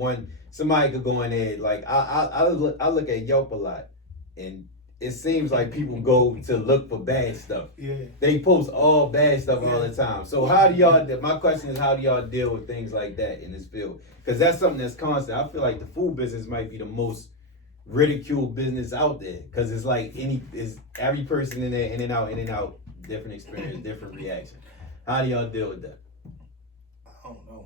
somebody could go in there, like I look at Yelp a lot, and it seems like people go to look for bad stuff. Yeah. They post all bad stuff all the time. So my question is, how do y'all deal with things like that in this field? Because that's something that's constant. I feel like the food business might be the most ridiculed business out there. Because it's like every person in there, in and out, different experience, different reaction. How do y'all deal with that? I don't know.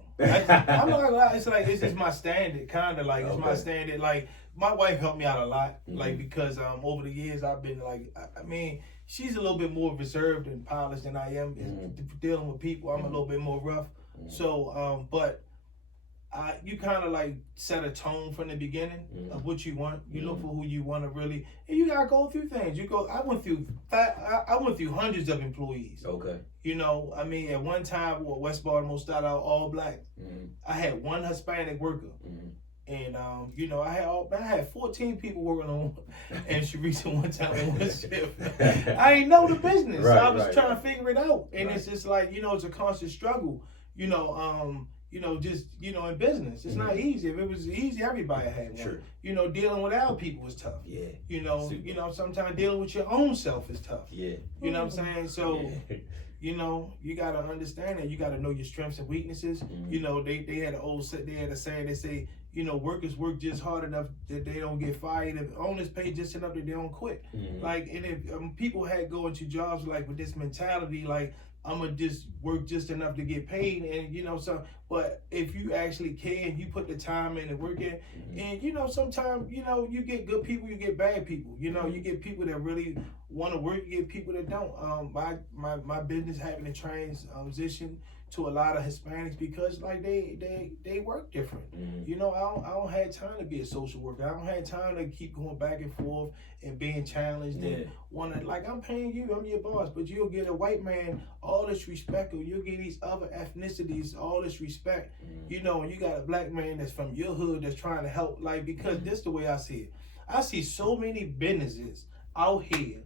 I'm not gonna lie, it's just my standard, kind of like, it's my standard, like, my wife helped me out a lot, like, because over the years I've been like, I mean, she's a little bit more reserved and polished than I am. Dealing with people, I'm a little bit more rough. So, but you kind of like set a tone from the beginning of what you want. You look for who you want to really, and you gotta go through things. I went through hundreds of employees. Okay. I mean, at one time, West Baltimore started out all black. I had one Hispanic worker. And I had 14 people working on and Shareef one time on one shift. I ain't know the business. Right, I was trying to figure it out. And it's just like, it's a constant struggle, just in business. It's not easy. If it was easy, everybody had one. Sure. Dealing with our people is tough. Yeah. Sometimes dealing with your own self is tough. Yeah. You know what I'm saying? So you gotta understand that. You gotta know your strengths and weaknesses. They had a saying, they say, workers work just hard enough that they don't get fired. If owners pay just enough that they don't quit. Like, and if people had go into jobs like with this mentality, like, I'm gonna just work just enough to get paid, and but if you actually can, you put the time in and work in, and sometimes you get good people, you get bad people. You get people that really want to work, you get people that don't. My business having to transition to a lot of Hispanics because like they work different. I don't have time to be a social worker. I don't have time to keep going back and forth and being challenged and like, I'm paying you, I'm your boss, but you'll get a white man all this respect, or you'll get these other ethnicities all this respect, and you got a black man that's from your hood that's trying to help, like, because this is the way I see it. I see so many businesses out here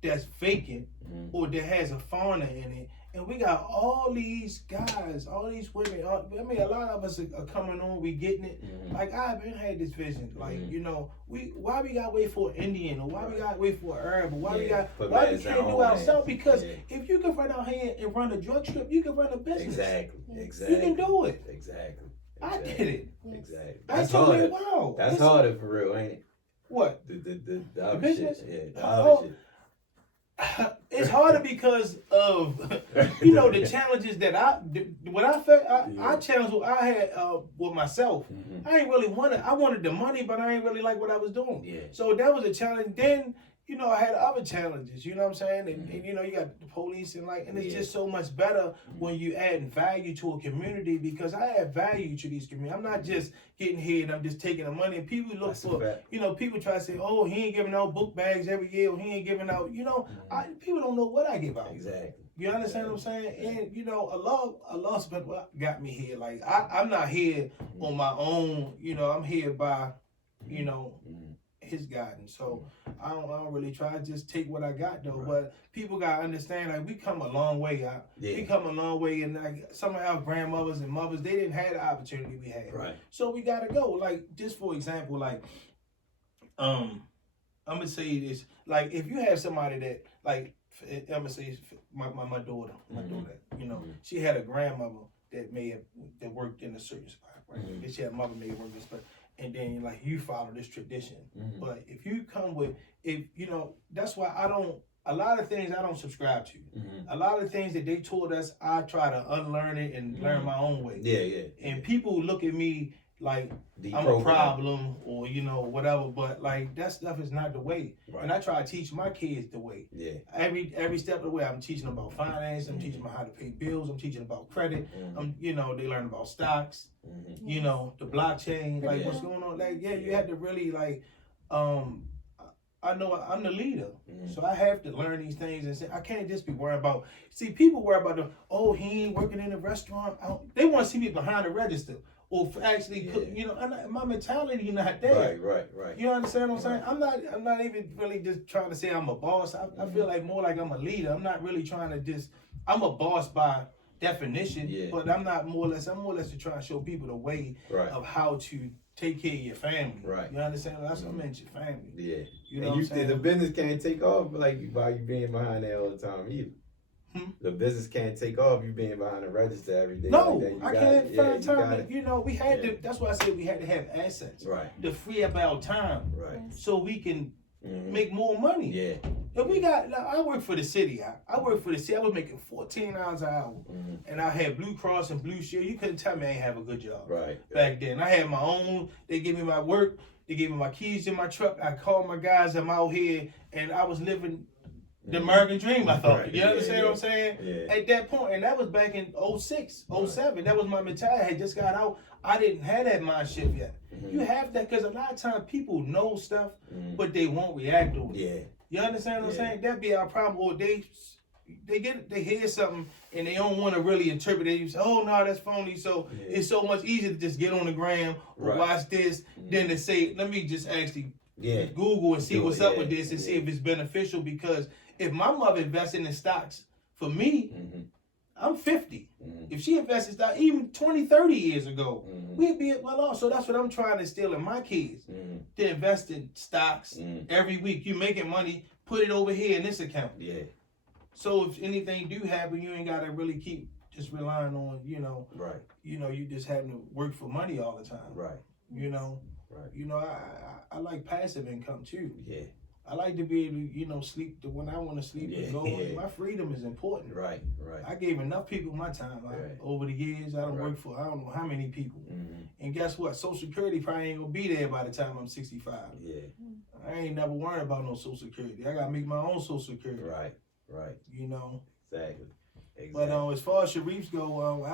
that's vacant or that has a foreigner in it, And we got all these guys, all these women. I mean, a lot of us are coming on. We getting it. Like I've been had this vision. Like you know, why we gotta wait for an Indian, or why we gotta wait for an Arab, or why we can't do ourselves? Because if you can run out here and run a drug strip, you can run a business. Exactly. You can do it. Exactly. I did it. Exactly. That's harder. Wow. That's harder for real, ain't it? What? The other business? Shit. Yeah. The other shit. It's harder because of you know the challenges that I challenged what I had with myself. I ain't really wanted. I wanted the money, but I ain't really like what I was doing. Yeah. So that was a challenge. Then you know I had other challenges. You know what I'm saying? And you know you got the police and it's just so much better when you add value to a community, because I add value to these communities. I'm not just getting here and I'm just taking the money. And people look for, you know, people try to say, oh, he ain't giving out book bags every year, or he ain't giving out, you know, people don't know what I give out. Exactly. You understand what I'm saying? And you know, Allah got me here. Like I'm not here on my own. You know, I'm here by, you know, His guidance. So I don't really try to just take what I got though. But people gotta understand, like we come a long way out. We come a long way, and like some of our grandmothers and mothers, they didn't have the opportunity we had. Right. So we gotta go. Like just for example, like I'm gonna say this. Like if you have somebody that like I'm gonna say my daughter, you know, she had a grandmother that that worked in a certain spot, right? And she had a mother may have worked in a spot. And then like you follow this tradition. But if you come with, you know, that's why a lot of things I don't subscribe to. A lot of things that they told us, I try to unlearn it and learn my own way. Yeah. And people look at me like I'm a problem, or you know, whatever, but like that stuff is not the way. And I try to teach my kids the way. Every step of the way, I'm teaching them about finance, I'm teaching them how to pay bills, I'm teaching them about credit. You know, they learn about stocks, you know, the blockchain, like what's going on. Like you have to really like I know I'm the leader, so I have to learn these things and say I can't just be worried about. See, people worry about he ain't working in a restaurant. They want to see me behind the register. Or actually, you know, my mentality not there. Right. You understand what I'm saying? I'm not even really just trying to say I'm a boss. I feel like more like I'm a leader. I'm not really trying to I'm a boss by definition, but I'm more or less to try and show people the way of how to take care of your family. Right. You understand? That's what I meant, your family. Yeah. You know what I'm saying? The business can't take off like by you being behind there all the time either. The business can't take off you being behind the register every day. No, like I can't find time. You know, we had to. That's why I said we had to have assets. Right. To free up our time. Right. So we can make more money. Yeah. If we got, I work for the city. I work for the city. I was making $14 an hour, and I had Blue Cross and Blue Shield. You couldn't tell me I ain't have a good job. Right. Back then, I had my own. They gave me my work. They gave me my keys to my truck. I called my guys. I'm out here, and I was living the American dream, I thought. You understand what I'm saying? Yeah. At that point, and that was back in 06, 07. That was my mentality. I had just got out. I didn't have that mindset yet. You have that because a lot of times people know stuff, but they won't react to it. Yeah. You understand what I'm saying? That be our problem. Or they hear something and they don't want to really interpret it. You say, oh no, that's phony. So it's so much easier to just get on the gram or watch this than to say, let me just actually Google and see what's up with this and see if it's beneficial. Because if my mother invested in stocks for me, I'm 50. If she invested in stocks even 20, 30 years ago, we'd be well off. So that's what I'm trying to instill in my kids. To invest in stocks every week. You making money, put it over here in this account. Yeah. So if anything do happen, you ain't gotta really keep just relying on, you know, you just having to work for money all the time. Right. You know. Right. You know, I like passive income too. Yeah. I like to be able to, you know, sleep when I want to sleep and go. My freedom is important. Right. I gave enough people my time over the years. I don't work for I don't know how many people. And guess what? Social Security probably ain't gonna be there by the time I'm 65. Yeah. I ain't never worried about no Social Security. I gotta make my own Social Security. Right. You know. Exactly. But as far as Shareefs go,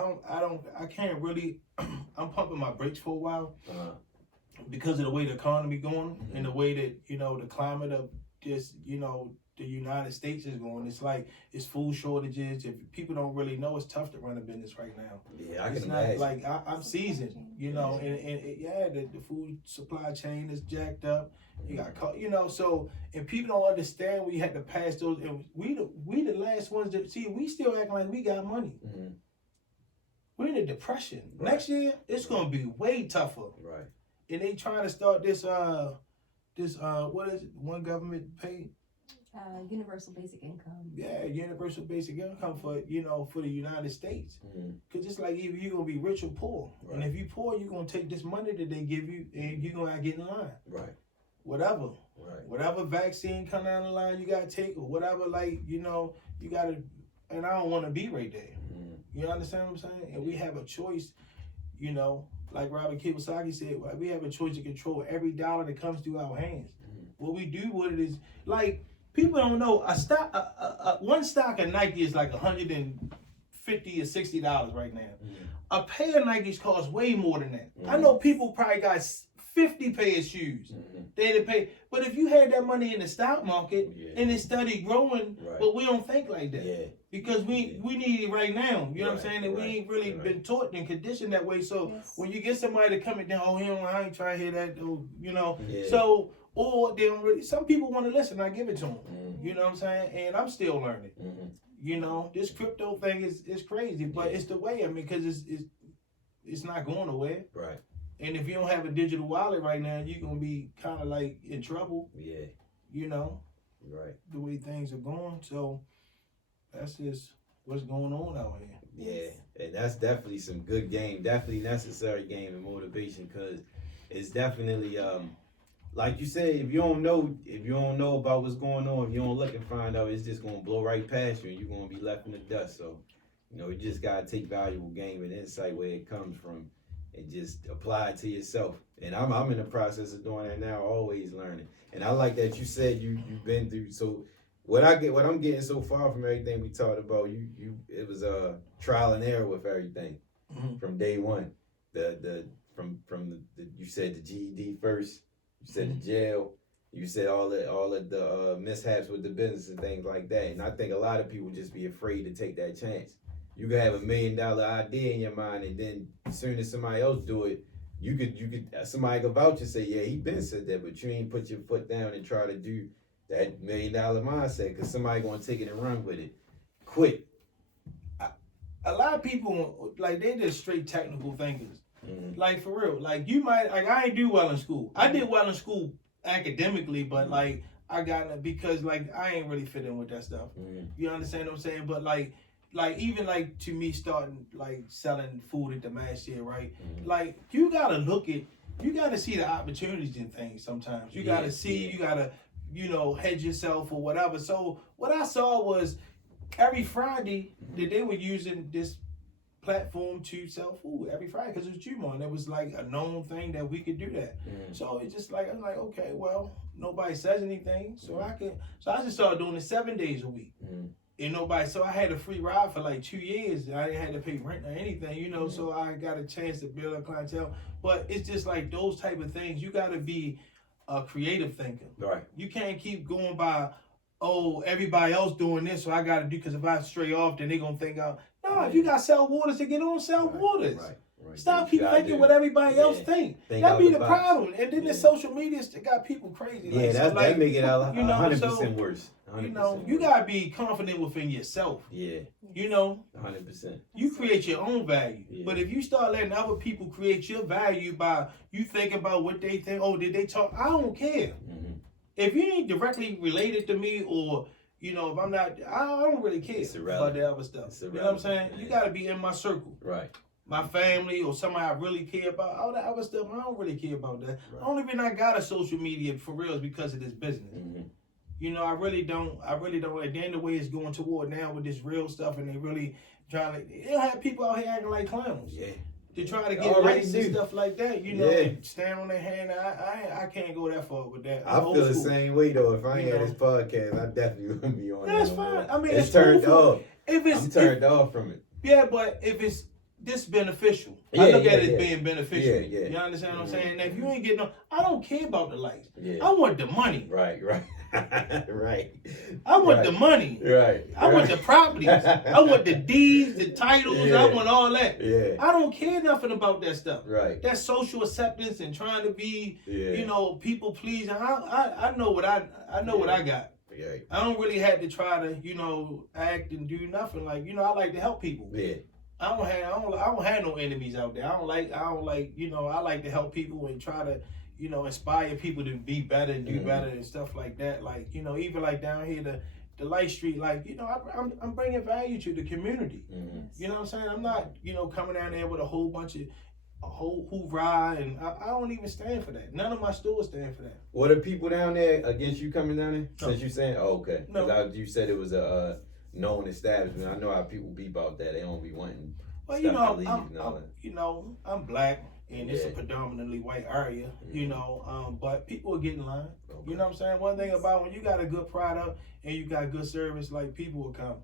I can't really. I'm pumping my brakes for a while. Because of the way the economy going and the way that, you know, the climate of just, you know, the United States is going. It's like it's food shortages. If people don't really know, it's tough to run a business right now. Yeah, I it's can not imagine. like I'm seasoned, you know, and the food supply chain is jacked up. You got caught, you know, so and people don't understand we had to pass those. And we the last ones that see. We still acting like we got money. Mm-hmm. We're in a depression. Right. Next year it's gonna be way tougher. Right. And they trying to start this what is it? One government pay. Universal basic income. Yeah, universal basic income for the United States. Cause it's like either you're gonna be rich or poor, right. And if you poor, you're gonna take this money that they give you and you're gonna get in line. Right. Whatever. Right. Whatever vaccine come down the line you gotta take or whatever. Like you gotta. And I don't want to be right there. You understand what I'm saying? And we have a choice. Like Robert Kiyosaki said, we have a choice to control every dollar that comes through our hands. What we do with it is like. People don't know one stock of Nike is like $150 or $60 right now. A pair of Nikes costs way more than that. I know people probably got 50 pair of shoes. They didn't pay, but if you had that money in the stock market and it started growing, but we don't think like that because we need it right now. You know what I'm saying? And we ain't really been taught and conditioned that way. So when you get somebody to come in down, I ain't trying to hear that. So. Or they don't really. Some people want to listen. I give it to them. You know what I'm saying? And I'm still learning. This crypto thing is crazy, but it's the way. I mean, because it's not going nowhere. Right. And if you don't have a digital wallet right now, you're gonna be kind of like in trouble. Yeah. Right. The way things are going. So that's just what's going on out here. Yeah, and that's definitely some good game. Definitely necessary game and motivation because it's definitely like you said, if you don't know about what's going on, if you don't look and find out, it's just gonna blow right past you, and you're gonna be left in the dust. So, you just gotta take valuable game and insight where it comes from, and just apply it to yourself. And I'm in the process of doing that now, always learning. And I like that you said you've been through. So, what I'm getting so far from everything we talked about, it was a trial and error with everything from day one. You said the GED first. You said the jail. You said all of the mishaps with the business and things like that. And I think a lot of people just be afraid to take that chance. You could have $1 million idea in your mind, and then as soon as somebody else do it, somebody could vouch and say, yeah, he been said that, but you ain't put your foot down and try to do that $1 million mindset because somebody gonna take it and run with it. Quit. A lot of people like they just straight technical thinkers. Like for real, like you might like I ain't do well in school. I did well in school academically, but like I got it because like I ain't really fit in with that stuff. You understand what I'm saying? But like even like to me starting like selling food at the mass here, right? Like you gotta see the opportunities in things sometimes. You gotta see, you gotta hedge yourself or whatever. So what I saw was every Friday that they were using this platform to sell food every Friday because it was Juma, and it was like a known thing that we could do that. So it's just like I'm like, okay, well, nobody says anything, so I just started doing it 7 days a week. And nobody, so I had a free ride for like 2 years. I didn't have to pay rent or anything, so I got a chance to build a clientele. But it's just like those type of things. You got to be a creative thinker. Right. You can't keep going by, everybody else doing this, so I got to do, because if I stray off, then they going to think no, if you got sell waters to get on, sell waters. Right. Stop keep thinking what everybody else think. That be the problem. And then the social media got people crazy. That make it 100% worse. 100%. You gotta be confident within yourself. 100%. You create your own value. But if you start letting other people create your value by you thinking about what they think, did they talk? I don't care. If you ain't directly related to me or if I'm not, I don't really care about the other stuff. You know what I'm saying? You got to be in my circle. Right. My family or somebody I really care about. All that other stuff, I don't really care about that. Right. The only reason I got a social media for real is because of this business. I really don't. And then the way it's going toward now with this real stuff, and they really trying to, they'll have people out here acting like clowns. Yeah. To try to get likes and stuff like that, and stand on their hand. I can't go that far with that. I feel the same way though. If I ain't had this podcast, I definitely wouldn't be on. That's fine. I mean, it's turned off. I'm turned off from it. Yeah, but if it's this beneficial. I look at it as being beneficial. You understand what I'm saying? Now, if you ain't getting no, I don't care about the likes. I want the money. Right. Right. I want the money. Right. I want the properties. I want the deeds, the titles. I want all that. I don't care nothing about that stuff. Right. That social acceptance and trying to be, you know, people pleasing. I know what I know what I got. I don't really have to try to, you know, act and do nothing. Like, you know, I like to help people. I don't have no enemies out there. I don't like, you know, I like to help people and try to, you know, inspire people to be better and do better and stuff like that. Like, you know, even like down here, the Light Street, like, you know, I'm bringing value to the community. You know what I'm saying? I'm not, you know, coming down there with a whole hoorah, and I don't even stand for that. None of my stores stand for that. What are people down there against you coming down there? No. Since you saying, oh, okay. Because you said it was a known establishment. I know how people be about that. They don't be wanting. Well, you know, I'm black. And it's a predominantly white area, you know, but people are getting in line. You know what I'm saying? One thing about when you got a good product and you got good service, like, people will come.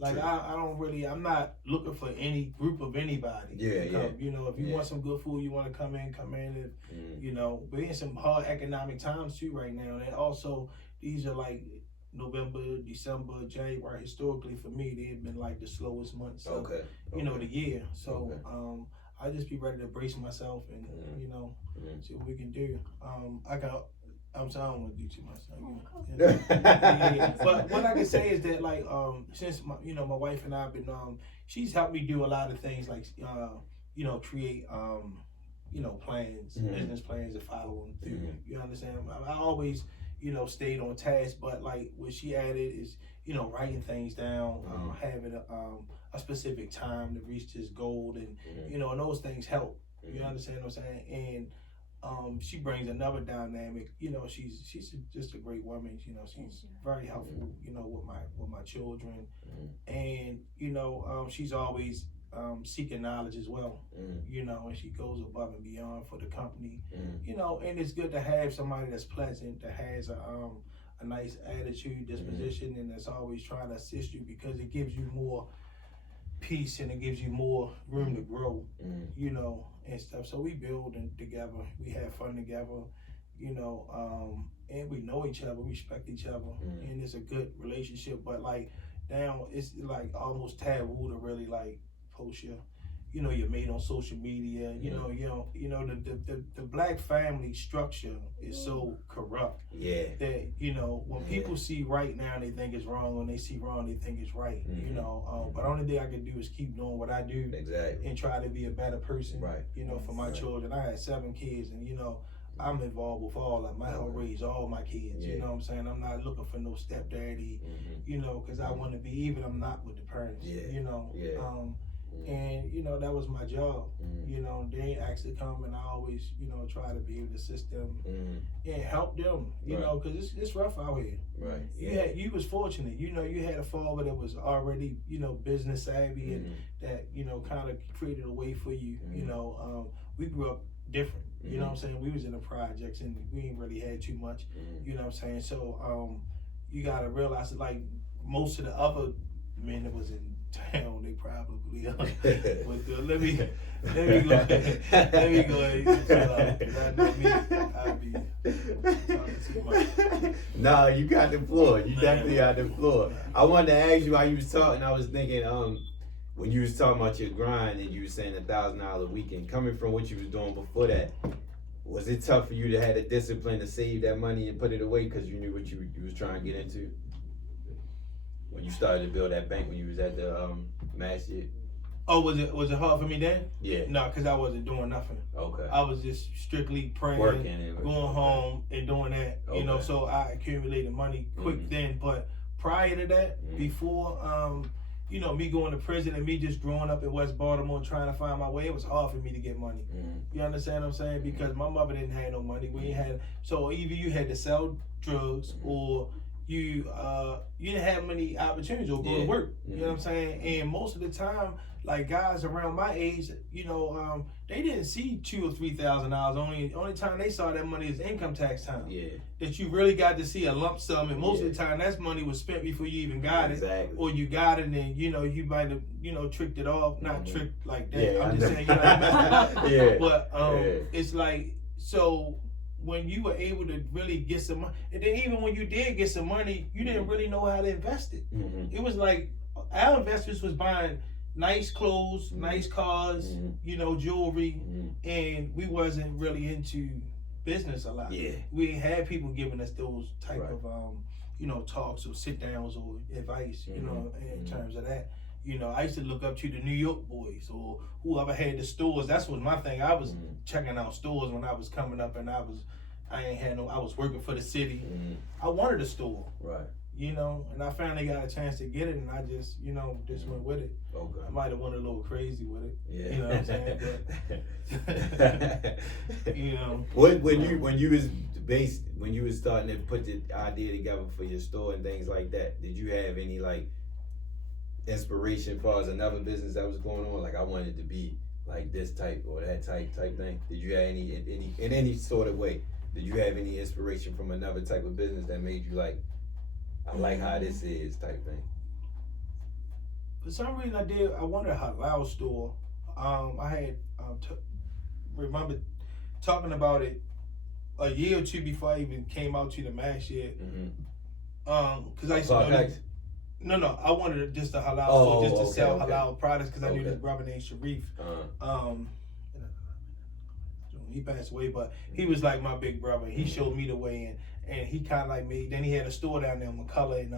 Like, I'm not looking for any group of anybody to come. You know, if you want some good food, you want to come in, and, you know, we're in some hard economic times too right now. And also, these are like November, December, January. Historically, for me, they've been like the slowest months of, you know, the year. So, I just be ready to brace myself and, you know, see what we can do. I'm sorry, I don't want to do too much. But what I can say is that, like, since my wife and I have been, she's helped me do a lot of things, like, you know, create, you know, plans, business plans, and follow them through. You understand? I always, you know, stayed on task, but like what she added is, you know, writing things down, having a specific time to reach this goal, and you know, and those things help. You understand what I'm saying? And she brings another dynamic. You know, she's just a great woman. You know, she's very helpful. You know, with my children, and you know, she's always seeking knowledge as well. You know, and she goes above and beyond for the company. You know, and it's good to have somebody that's pleasant, that has a nice attitude, disposition, and that's always trying to assist you, because it gives you more peace and it gives you more room to grow, you know, and stuff. So we build together, we have fun together, you know, and we know each other, we respect each other, and it's a good relationship. But like now, it's like almost taboo to really like post your mate on social media. You know, the black family structure is so corrupt. That, you know, when people see right now, they think it's wrong. When they see wrong, they think it's right. You know, but the only thing I can do is keep doing what I do, and try to be a better person. You know, for my children. I had 7 kids, and you know, I'm involved with all of them. I help raise all my kids. You know what I'm saying? I'm not looking for no stepdaddy. You know, because I want to be even. I'm not with the parents. You know. And, you know, that was my job. You know, they actually come, and I always, you know, try to be able to assist them and help them, you know, because it's rough out here. You was fortunate. You know, you had a father that was already, you know, business savvy, and that, you know, kind of created a way for you. You know, we grew up different. You know what I'm saying? We was in the projects, and we ain't really had too much. You know what I'm saying? So you got to realize that, like, most of the other men that was in town, they probably but let me go ahead and chill out, because I know me, I'll be talking too much. No, you got the floor. You definitely got the floor. I wanted to ask you, while you was talking, I was thinking, when you was talking about your grind and you was saying $1,000 a week, and coming from what you was doing before that, was it tough for you to have the discipline to save that money and put it away because you knew what you was trying to get into? When you started to build that bank, when you was at the mass shit? Oh, was it hard for me then? Yeah. No, because I wasn't doing nothing. Okay. I was just strictly praying, going home and doing that. You know, so I accumulated money quick then. But prior to that, before you know, me going to prison and me just growing up in West Baltimore and trying to find my way, it was hard for me to get money. You understand what I'm saying? Because my mother didn't have no money. We had, so either you had to sell drugs, or you didn't have many opportunities, or go to work. You know what I'm saying? And most of the time, like guys around my age, they didn't see $2,000 or $3,000. Only time they saw that money is income tax time. Yeah. That you really got to see a lump sum, and most of the time that money was spent before you even got it, or you got it and you might have tricked it off, not tricked like that. Yeah, I'm just saying but it's like, so when you were able to really get some money, and then even when you did get some money, you didn't really know how to invest it. It was like our investors was buying nice clothes, nice cars, jewelry, and we wasn't really into business a lot. Yeah. We had people giving us those type of talks or sit downs or advice, in terms of that. I used to look up to the New York boys or whoever had the stores. That's what my thing. I was checking out stores when I was coming up, and I was working for the city. I wanted a store. Right. And I finally got a chance to get it, and I just went with it. Okay. I might have went a little crazy with it. Yeah. You know what I'm saying? But, when you was starting to put the idea together for your store and things like that, did you have any like inspiration as far as another business that was going on? Like, I wanted to be like this type or that type thing. Did you have any in any sort of way? Did you have any inspiration from another type of business that made you like, I like how this is type thing? For some reason, I wanted a halal store. I had remember talking about it a year or two before I even came out to the mass yet. Because I used to know I wanted just a halal store just to sell halal products, because I knew this brother named Shareef. He passed away, but he was like my big brother. He showed me the way, and he kind of like me. Then he had a store down there in McCullough and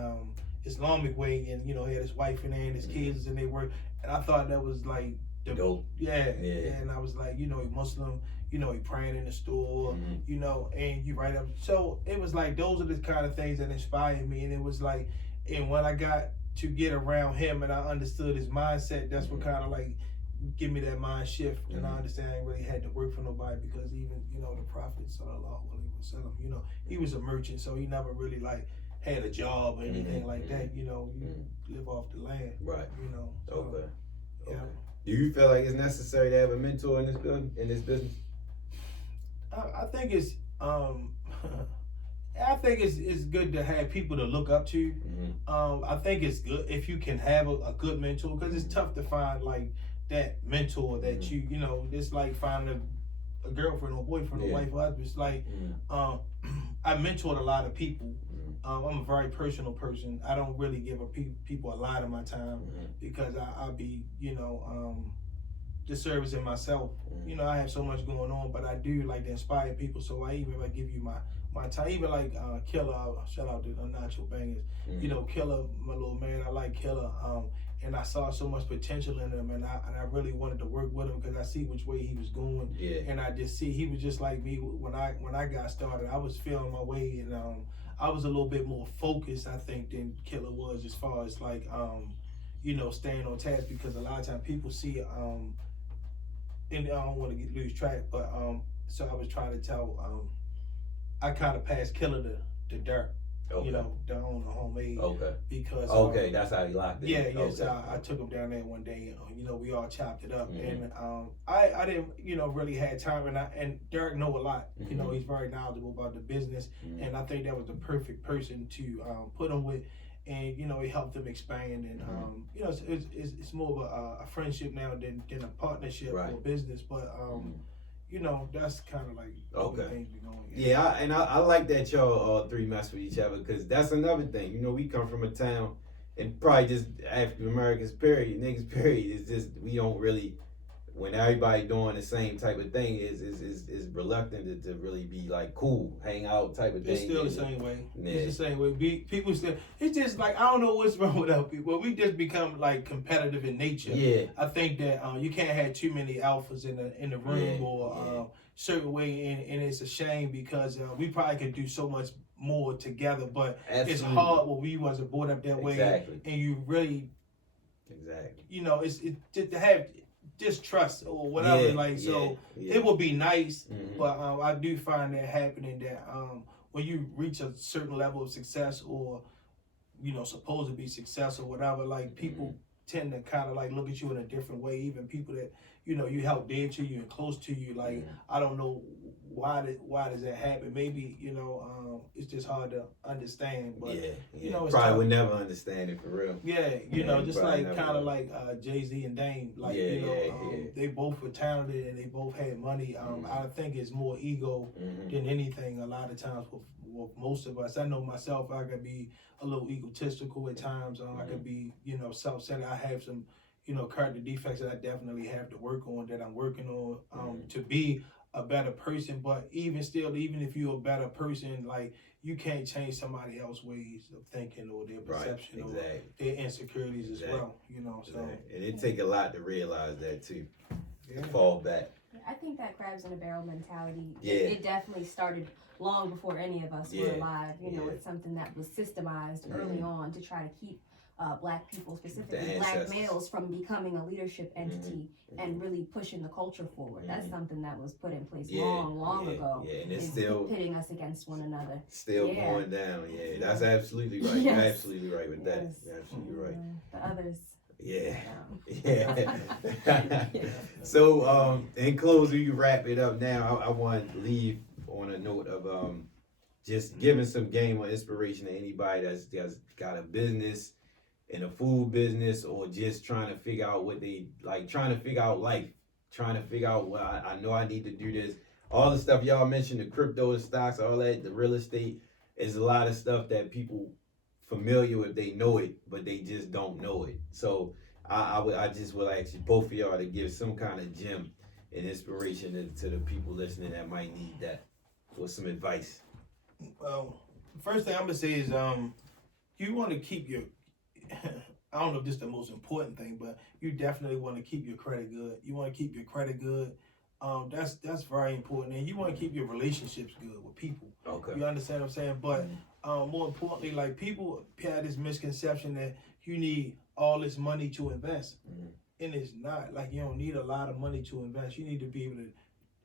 Islamic way, and he had his wife in there and his kids, and they worked. And I thought that was like dope. Yeah. And I was like, he Muslim, he praying in the store, and you right up. So it was like those are the kind of things that inspired me, and it was like, and when I got to get around him and I understood his mindset, that's what kind of like give me that mind shift, and I understand I ain't really had to work for nobody, because even the Prophet sallallahu alaihi wasallam, he was a merchant, so he never really like had a job or anything like that. You live off the land, right? So, okay. Yeah. Do you feel like it's necessary to have a mentor in this business? I think it's it's good to have people to look up to. I think it's good if you can have a good mentor, because it's tough to find like that mentor that it's like finding a girlfriend or boyfriend or wife or husband. It's like I mentored a lot of people. I'm a very personal person. I don't really give people a lot of my time, because I'll be disservicing myself. I have so much going on, but I do like to inspire people. So I even like give you my time. Even like Killer, shout out to Nacho Bangers. Killer, my little man. I like Killer. And I saw so much potential in him, and I really wanted to work with him, because I see which way he was going. And I just see he was just like me when I got started. I was feeling my way, and I was a little bit more focused, I think, than Killer was, as far as like staying on task, because a lot of times people see and I don't want to lose track, but so I was trying to tell I kind of passed Killer to Dirk. Down the homemade. Because that's how he locked it. Yes. I took him down there one day. We all chopped it up, and I didn't really had time, and Derek know a lot. He's very knowledgeable about the business, and I think that was the perfect person to put him with, and he helped him expand, and it's more of a friendship now than a partnership or business, but that's kind of like things be going. Yeah, I like that y'all all three mess with each other, because that's another thing. We come from a town, and probably just African Americans period, niggas period, it's just we don't really, when everybody doing the same type of thing, is reluctant to really be like cool, hang out type of thing. It's still the same way. Yeah. It's the same way. People still. It's just like I don't know what's wrong with our people. We just become like competitive in nature. Yeah. I think that you can't have too many alphas in the room or certain way, and it's a shame, because we probably could do so much more together. But it's hard when we wasn't brought up that way, and you really it's to have distrust or whatever, it would be nice, but I do find that happening, that when you reach a certain level of success, or supposed to be success or whatever, like people tend to kind of like look at you in a different way. Even people that, you know, you help dear to you and close to you. Like, I don't know why does that happen? Maybe, you know, it's just hard to understand. But you know, it's probably would never understand it for real. Yeah, you know, just like kind of like Jay-Z and Dame. Like, you know, they both were talented and they both had money. I think it's more ego than anything. A lot of times with most of us, I know myself, I could be a little egotistical at times. I could be, you know, self-centered. I have some, you know, character defects that I definitely have to work on, that I'm working on to be a better person. But even still, even if you're a better person, like, you can't change somebody else's ways of thinking or their perception or their insecurities as well, you know. So and it take a lot to realize that too, to fall back. I think that crabs in a barrel mentality, it definitely started long before any of us were alive. You know, it's something that was systemized early on to try to keep Black people, specifically Black males, from becoming a leadership entity and really pushing the culture forward. That's something that was put in place long ago. And it's still pitting us against one another. Still going down. That's absolutely right. You're absolutely right with that. You're absolutely right. The others. So, in closing, you wrap it up now. I want to leave on a note of just giving some game or inspiration to anybody that's got a business, in a food business, or just trying to figure out what they like, trying to figure out life, trying to figure out, well, I know I need to do this. All the stuff y'all mentioned, the crypto, the stocks, all that, the real estate, is a lot of stuff that people familiar with, they know it, but they just don't know it. So I just would ask you, both of y'all, to give some kind of gem and inspiration to the people listening that might need that, or some advice. Well, first thing I'm gonna say is you want to keep your I don't know if this is the most important thing, but you definitely want to keep your credit good. You want to keep your credit good. That's very important. And you want to keep your relationships good with people. Okay. You understand what I'm saying? But more importantly, like, people have this misconception that you need all this money to invest. And it's not. Like, you don't need a lot of money to invest. You need to be able to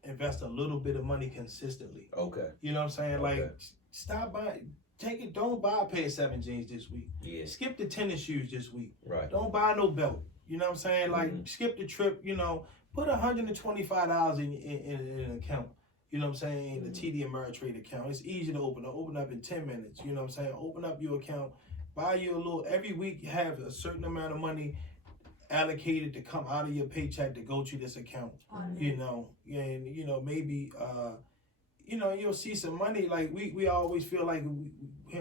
invest a little bit of money consistently. Okay. You know what I'm saying? Like, stop buying. Don't buy a pair of 7 jeans this week. Skip the tennis shoes this week. Right. Don't buy no belt. You know what I'm saying? Like, skip the trip, you know, put $125 in an account. You know what I'm saying? The TD Ameritrade account. It's easy to open up in 10 minutes. You know what I'm saying? Open up your account, buy you a little, every week you have a certain amount of money allocated to come out of your paycheck to go to this account. You know, and, you know, maybe, you know, you'll see some money. Like, we always feel like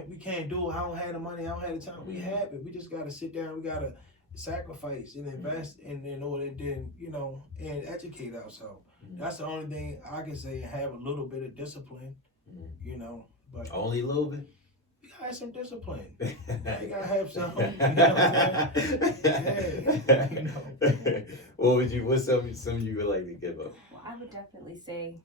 we can't do it. I don't have the money. I don't have the time. We have it. We just got to sit down. We got to sacrifice and invest in order to then, you know, and educate ourselves. That's the only thing I can say. Have a little bit of discipline, you know. But only a little bit? You got to have some discipline. You got to have some, you know what I'm saying? You know. What's some you would like to give up? Well, I would definitely say,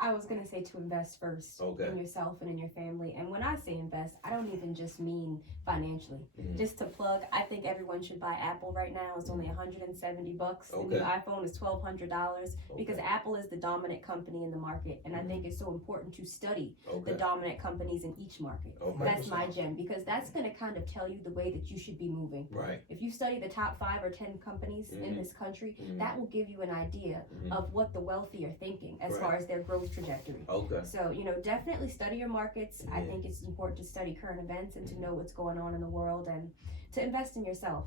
I was going to say to invest first in yourself and in your family. And when I say invest, I don't even just mean financially. Just to plug, I think everyone should buy Apple right now. It's only $170. The new iPhone is $1,200 because Apple is the dominant company in the market. And I think it's so important to study the dominant companies in each market. That's my gem, because that's going to kind of tell you the way that you should be moving. Right. If you study the top 5 or 10 companies in this country, that will give you an idea of what the wealthy are thinking as far as their growth trajectory. So, you know, definitely study your markets. I think it's important to study current events and to know what's going on in the world, and to invest in yourself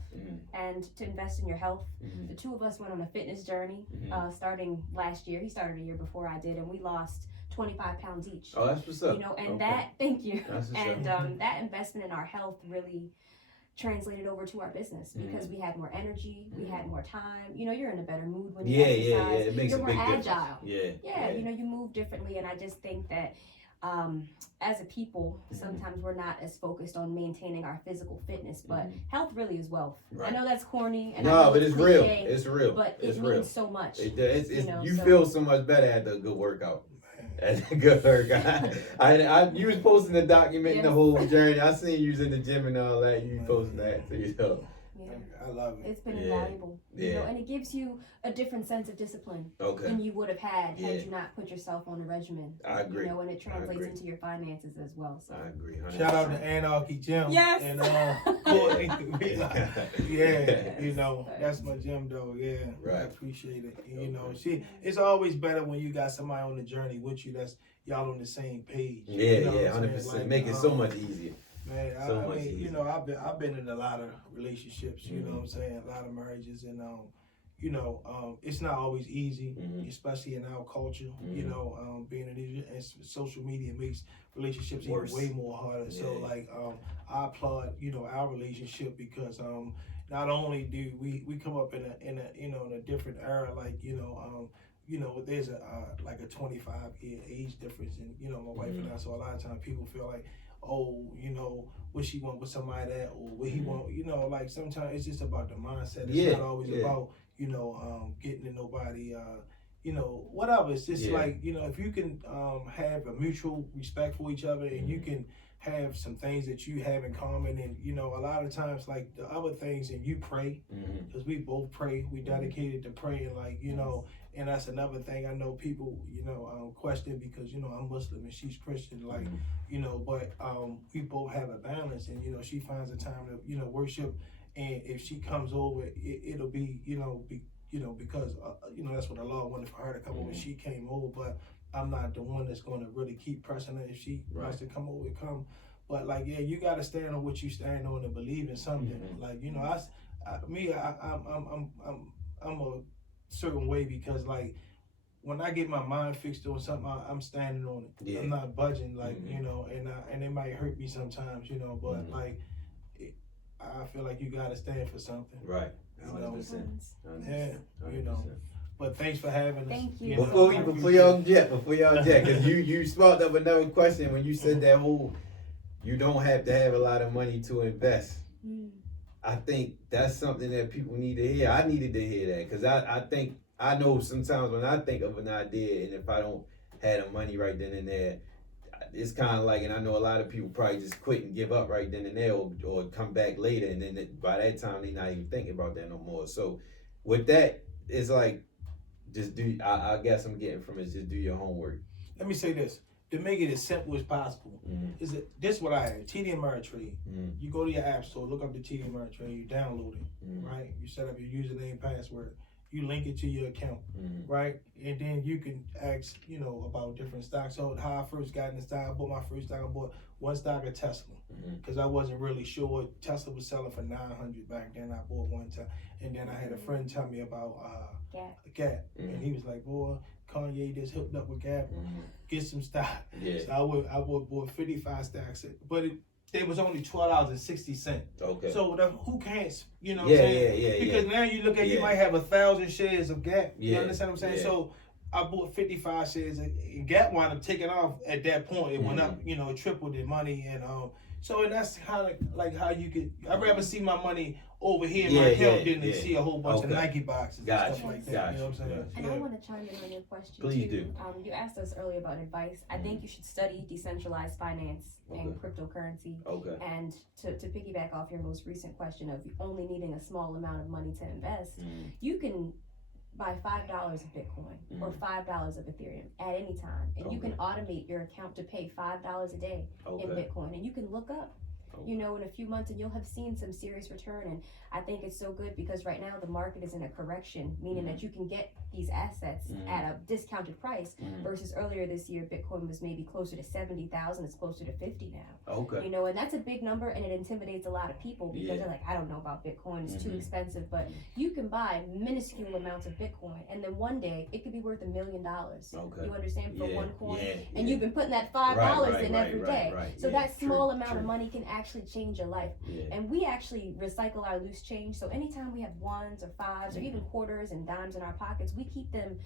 and to invest in your health. The two of us went on a fitness journey starting last year. He started a year before I did, and we lost 25 pounds each. Oh, that's what's up. You know, and that, thank you. And that investment in our health really translated over to our business, because we had more energy, we had more time. You know, you're in a better mood when you exercise. It makes you're a more big agile. Difference. You know, you move differently, and I just think that as a people, sometimes we're not as focused on maintaining our physical fitness, but health really is wealth. I know that's corny, and but it's real. It's real. But it means so much. You feel so much better after a good workout. That's a good workout. You was posting the document the whole journey. I seen you was in the gym and all that. You posting that, so you know. I love it. It's been invaluable. You know, and it gives you a different sense of discipline than you would have had you not put yourself on a regimen. I agree. You know, and it translates into your finances as well. So I agree. 100%. Shout out to Anarchy Gym. Yes. And you know, that's my gym though. Yeah. Right. I appreciate it. And, you know, it's always better when you got somebody on the journey with you that's y'all on the same page. Yeah, you know 100%. Like, make it so much easier. Man, I mean, you know, I've been in a lot of relationships, you know what I'm saying, a lot of marriages, and you know, it's not always easy, especially in our culture. You know, being and social media makes relationships even way more harder. So like, I applaud, you know, our relationship because not only do we come up in a you know, in a different era, like you know, there's like a 25-year age difference, and you know, my wife and I. So a lot of times people feel like, oh, you know, what she want with somebody that, or what he want, you know, like sometimes it's just about the mindset. It's not always about, you know, getting to nobody, you know, whatever. It's just like, you know, if you can have a mutual respect for each other, and you can have some things that you have in common, and you know, a lot of times like the other things, and you pray, because we both pray, we dedicated to praying, like, you know. And that's another thing I know people, you know, question, because, you know, I'm Muslim and she's Christian, like, you know, but we both have a balance, and, you know, she finds a time to, you know, worship. And if she comes over, it'll be, you know, because, you know, that's what Allah wanted for her to come over. She came over, but I'm not the one that's going to really keep pressing her. If she wants to come over, come. But like, yeah, you got to stand on what you stand on and believe in something. Like, you know, I'm a certain way, because like when I get my mind fixed on something, I'm standing on it. I'm not budging, like you know, and it might hurt me sometimes, you know, but like I feel like you gotta stand for something, right? 100%. Yeah, you know. But thanks for having us. Thank you. Before y'all jet, because you sparked up another question when you said that whole, you don't have to have a lot of money to invest. I think that's something that people need to hear. I needed to hear that, because I think, I know sometimes when I think of an idea, and if I don't have the money right then and there, it's kind of like, and I know a lot of people probably just quit and give up right then and there, or come back later, and then by that time they're not even thinking about that no more. So with that, it's like, just do, I guess I'm getting from it, just do your homework. Let me say this. To make it as simple as possible, this is what I have. TD Ameritrade. You go to your app store, look up the TD Ameritrade, you download it, right? You set up your username, password, you link it to your account, right? And then you can ask, you know, about different stocks. So how I first got in the stock, I bought my first stock. I bought one stock of Tesla, because I wasn't really sure. Tesla was selling for $900 back then. I bought one time, and then I had a friend tell me about Gap, and he was like, boy, Kanye just hooked up with Gap, get some stock. So I bought 55 stocks, but they was only $12.60. Okay. So who can't, you know what I'm saying? Because now you look at, you might have 1,000 shares of Gap. You understand what I'm saying? So I bought 55 shares, and Gap wound up taking off at that point. It went up, you know, tripled in money, and so that's kind of like how you could. I'd rather see my money over here in my account than to see a whole bunch of Nike boxes and stuff like that. You know what I'm saying? And I want to chime in on your question Please too. Do. You asked us earlier about advice. I think you should study decentralized finance and cryptocurrency. And to piggyback off your most recent question of only needing a small amount of money to invest, you can buy $5 of Bitcoin or $5 of Ethereum at any time, and you can automate your account to pay $5 a day in Bitcoin, and you can look up, you know, in a few months, and you'll have seen some serious return. And I think it's so good because right now the market is in a correction, meaning that you can get these assets at a discounted price versus earlier this year Bitcoin was maybe closer to 70,000. It's closer to 50 now. You know, and that's a big number, and it intimidates a lot of people because they're like, I don't know about Bitcoin, it's too expensive. But you can buy minuscule amounts of Bitcoin, and then one day it could be worth $1 million. You understand, for one coin, and you've been putting that $5 in every day. So that small amount of money can actually change your life. And we actually recycle our loose change. So anytime we have ones or fives or even quarters and dimes in our pockets, we keep them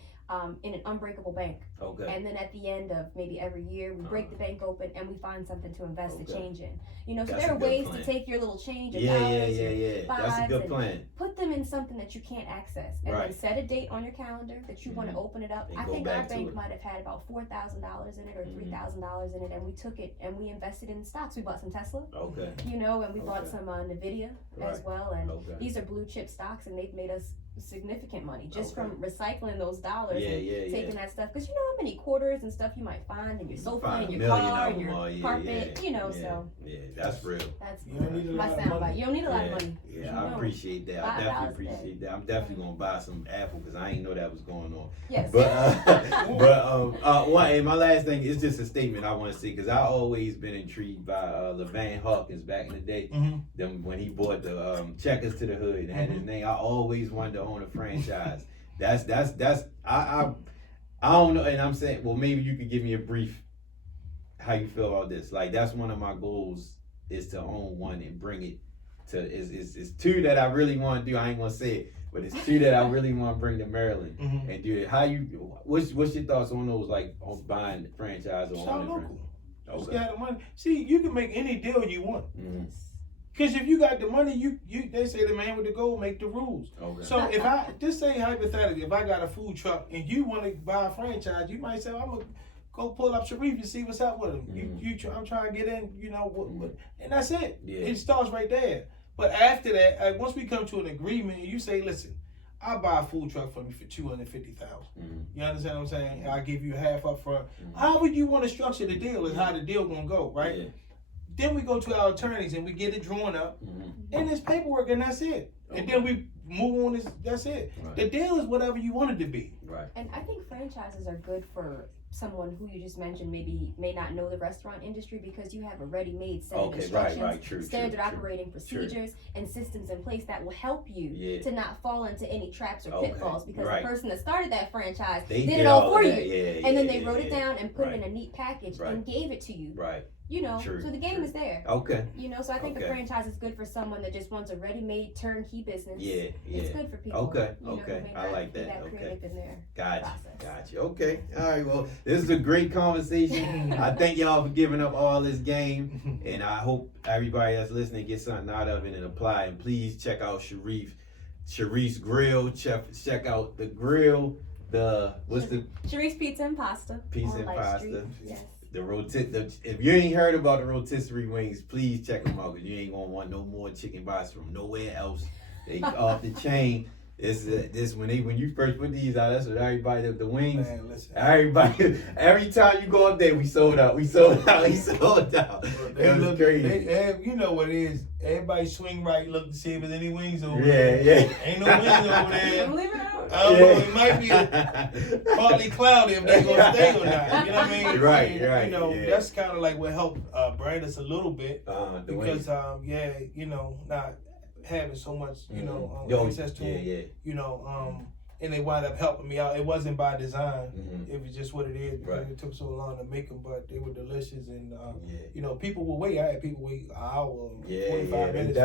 in an unbreakable bank. And then at the end of maybe every year, we break the bank open and we find something to invest the change in. You know, so there are ways to take your little change of dollars or fives, that's a good plan. Put them in something that you can't access, and then set a date on your calendar that you want to open it up. And I think our bank might have had about $4,000 in it or $3,000 in it, and we took it and we invested in stocks. We bought some Tesla. Okay. You know, and we bought some NVIDIA as well, and these are blue chip stocks, and they've made us significant money just from recycling those dollars and taking that stuff. Because you know how many quarters and stuff you might find in your sofa, in your car, in your carpet, you know, so. Yeah, that's real. That's my soundbite. You don't need a lot of money. Yeah, I appreciate that. I definitely appreciate that. I'm definitely gonna buy some Apple because I ain't know that was going on. Yes. And my last thing is just a statement I want to say because I always been intrigued by LeVan Hawkins back in the day. Them when he bought the Checkers to the Hood and had his name. I always wanted to own a franchise. I don't know, and I'm saying, well, maybe you could give me a brief how you feel about this. Like that's one of my goals is to own one and bring it to. It's two that I really want to do. I ain't gonna say it, but it's two that I really want to bring to Maryland and do it. What's your thoughts on those? Like on buying the franchise or owning local? Just got the money. See, you can make any deal you want. Because if you got the money, they say the man with the gold make the rules. So if I just say hypothetically, if I got a food truck and you want to buy a franchise, you might say, I'm gonna go pull up Shareef and see what's up with him. I'm trying to get in, you know, and that's it. It starts right there. But after that, once we come to an agreement, you say, listen, I'll buy a food truck from you for $250,000. You understand what I'm saying? I'll give you half up front. How would you want to structure the deal is how the deal gonna go, right? Then we go to our attorneys and we get it drawn up, and it's paperwork, and that's it. And then we move on. That's it. The deal is whatever you want it to be. And I think franchises are good for someone who you just mentioned may not know the restaurant industry because you have a ready-made set of instructions, standard operating procedures, and systems in place that will help you to not fall into any traps or pitfalls because the person that started that franchise did it all for you. And then they wrote it down and put it in a neat package and gave it to you. You know, so the game is there. You know, so I think the franchise is good for someone that just wants a ready-made turnkey business. It's good for people. I like that. Creative in their Gotcha. Okay. All right. Well, this is a great conversation. I thank y'all for giving up all this game, and I hope everybody that's listening gets something out of it and apply. And please check out Shareef's Grill. Check out the grill. Shareef's Pizza and Pasta. Pizza and Pasta. Street. Yes. If you ain't heard about the rotisserie wings, please check them out because you ain't gonna want no more chicken bites from nowhere else. They off the chain. This when you first put these out, that's what everybody the wings. Man, listen. Every time you go up there, we sold out. It was crazy. You know what it is. Everybody swing right, look to see if there's any wings over there. Ain't no wings over there. Don't leave it out. It might be partly cloudy if they're gonna stay or not. You know what I mean? Right. You know, that's kind of like what helped brand us a little bit because you know, not having so much, you know, access to it, you know, and they wind up helping me out. It wasn't by design. It was just what it is because it took so long to make them, but they were delicious. And, you know, people will wait. I had people wait an hour, 45 minutes.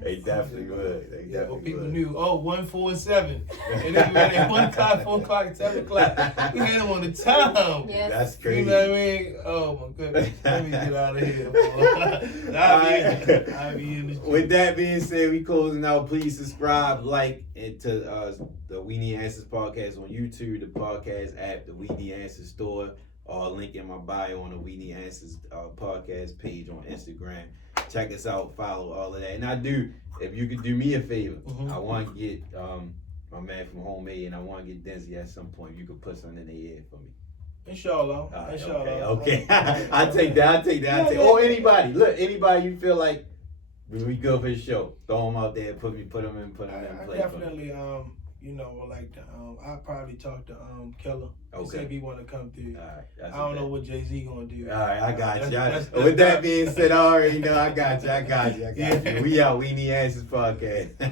They definitely would. But people knew, 1, 4, and 7. And then we had at 1 o'clock, 4 o'clock, 7 o'clock. We had them on the time. Yes. That's crazy. You know what I mean? Oh, my goodness. Let me get out of here. I'll be in the street. With that being said, we closing out. Please subscribe, like to the We Need Answers podcast on YouTube, the podcast app, the We Need Answers store, or link in my bio on the We Need Answers podcast page on Instagram. Check us out, follow all of that. And if you could do me a favor, I want to get my man from Homemade, and I want to get Denzi at some point. You could put something in the air for me. Inshallah. Okay. I take that. Or anybody. Look, anybody you feel like we good for the show. Throw them out there, put them in play. Definitely, you know, like I probably talk to Killer. See if he want to come through. I don't know what Jay-Z gonna do. All right, I got you. With that being said, I already know. I got you. We out. We Need Answers podcast.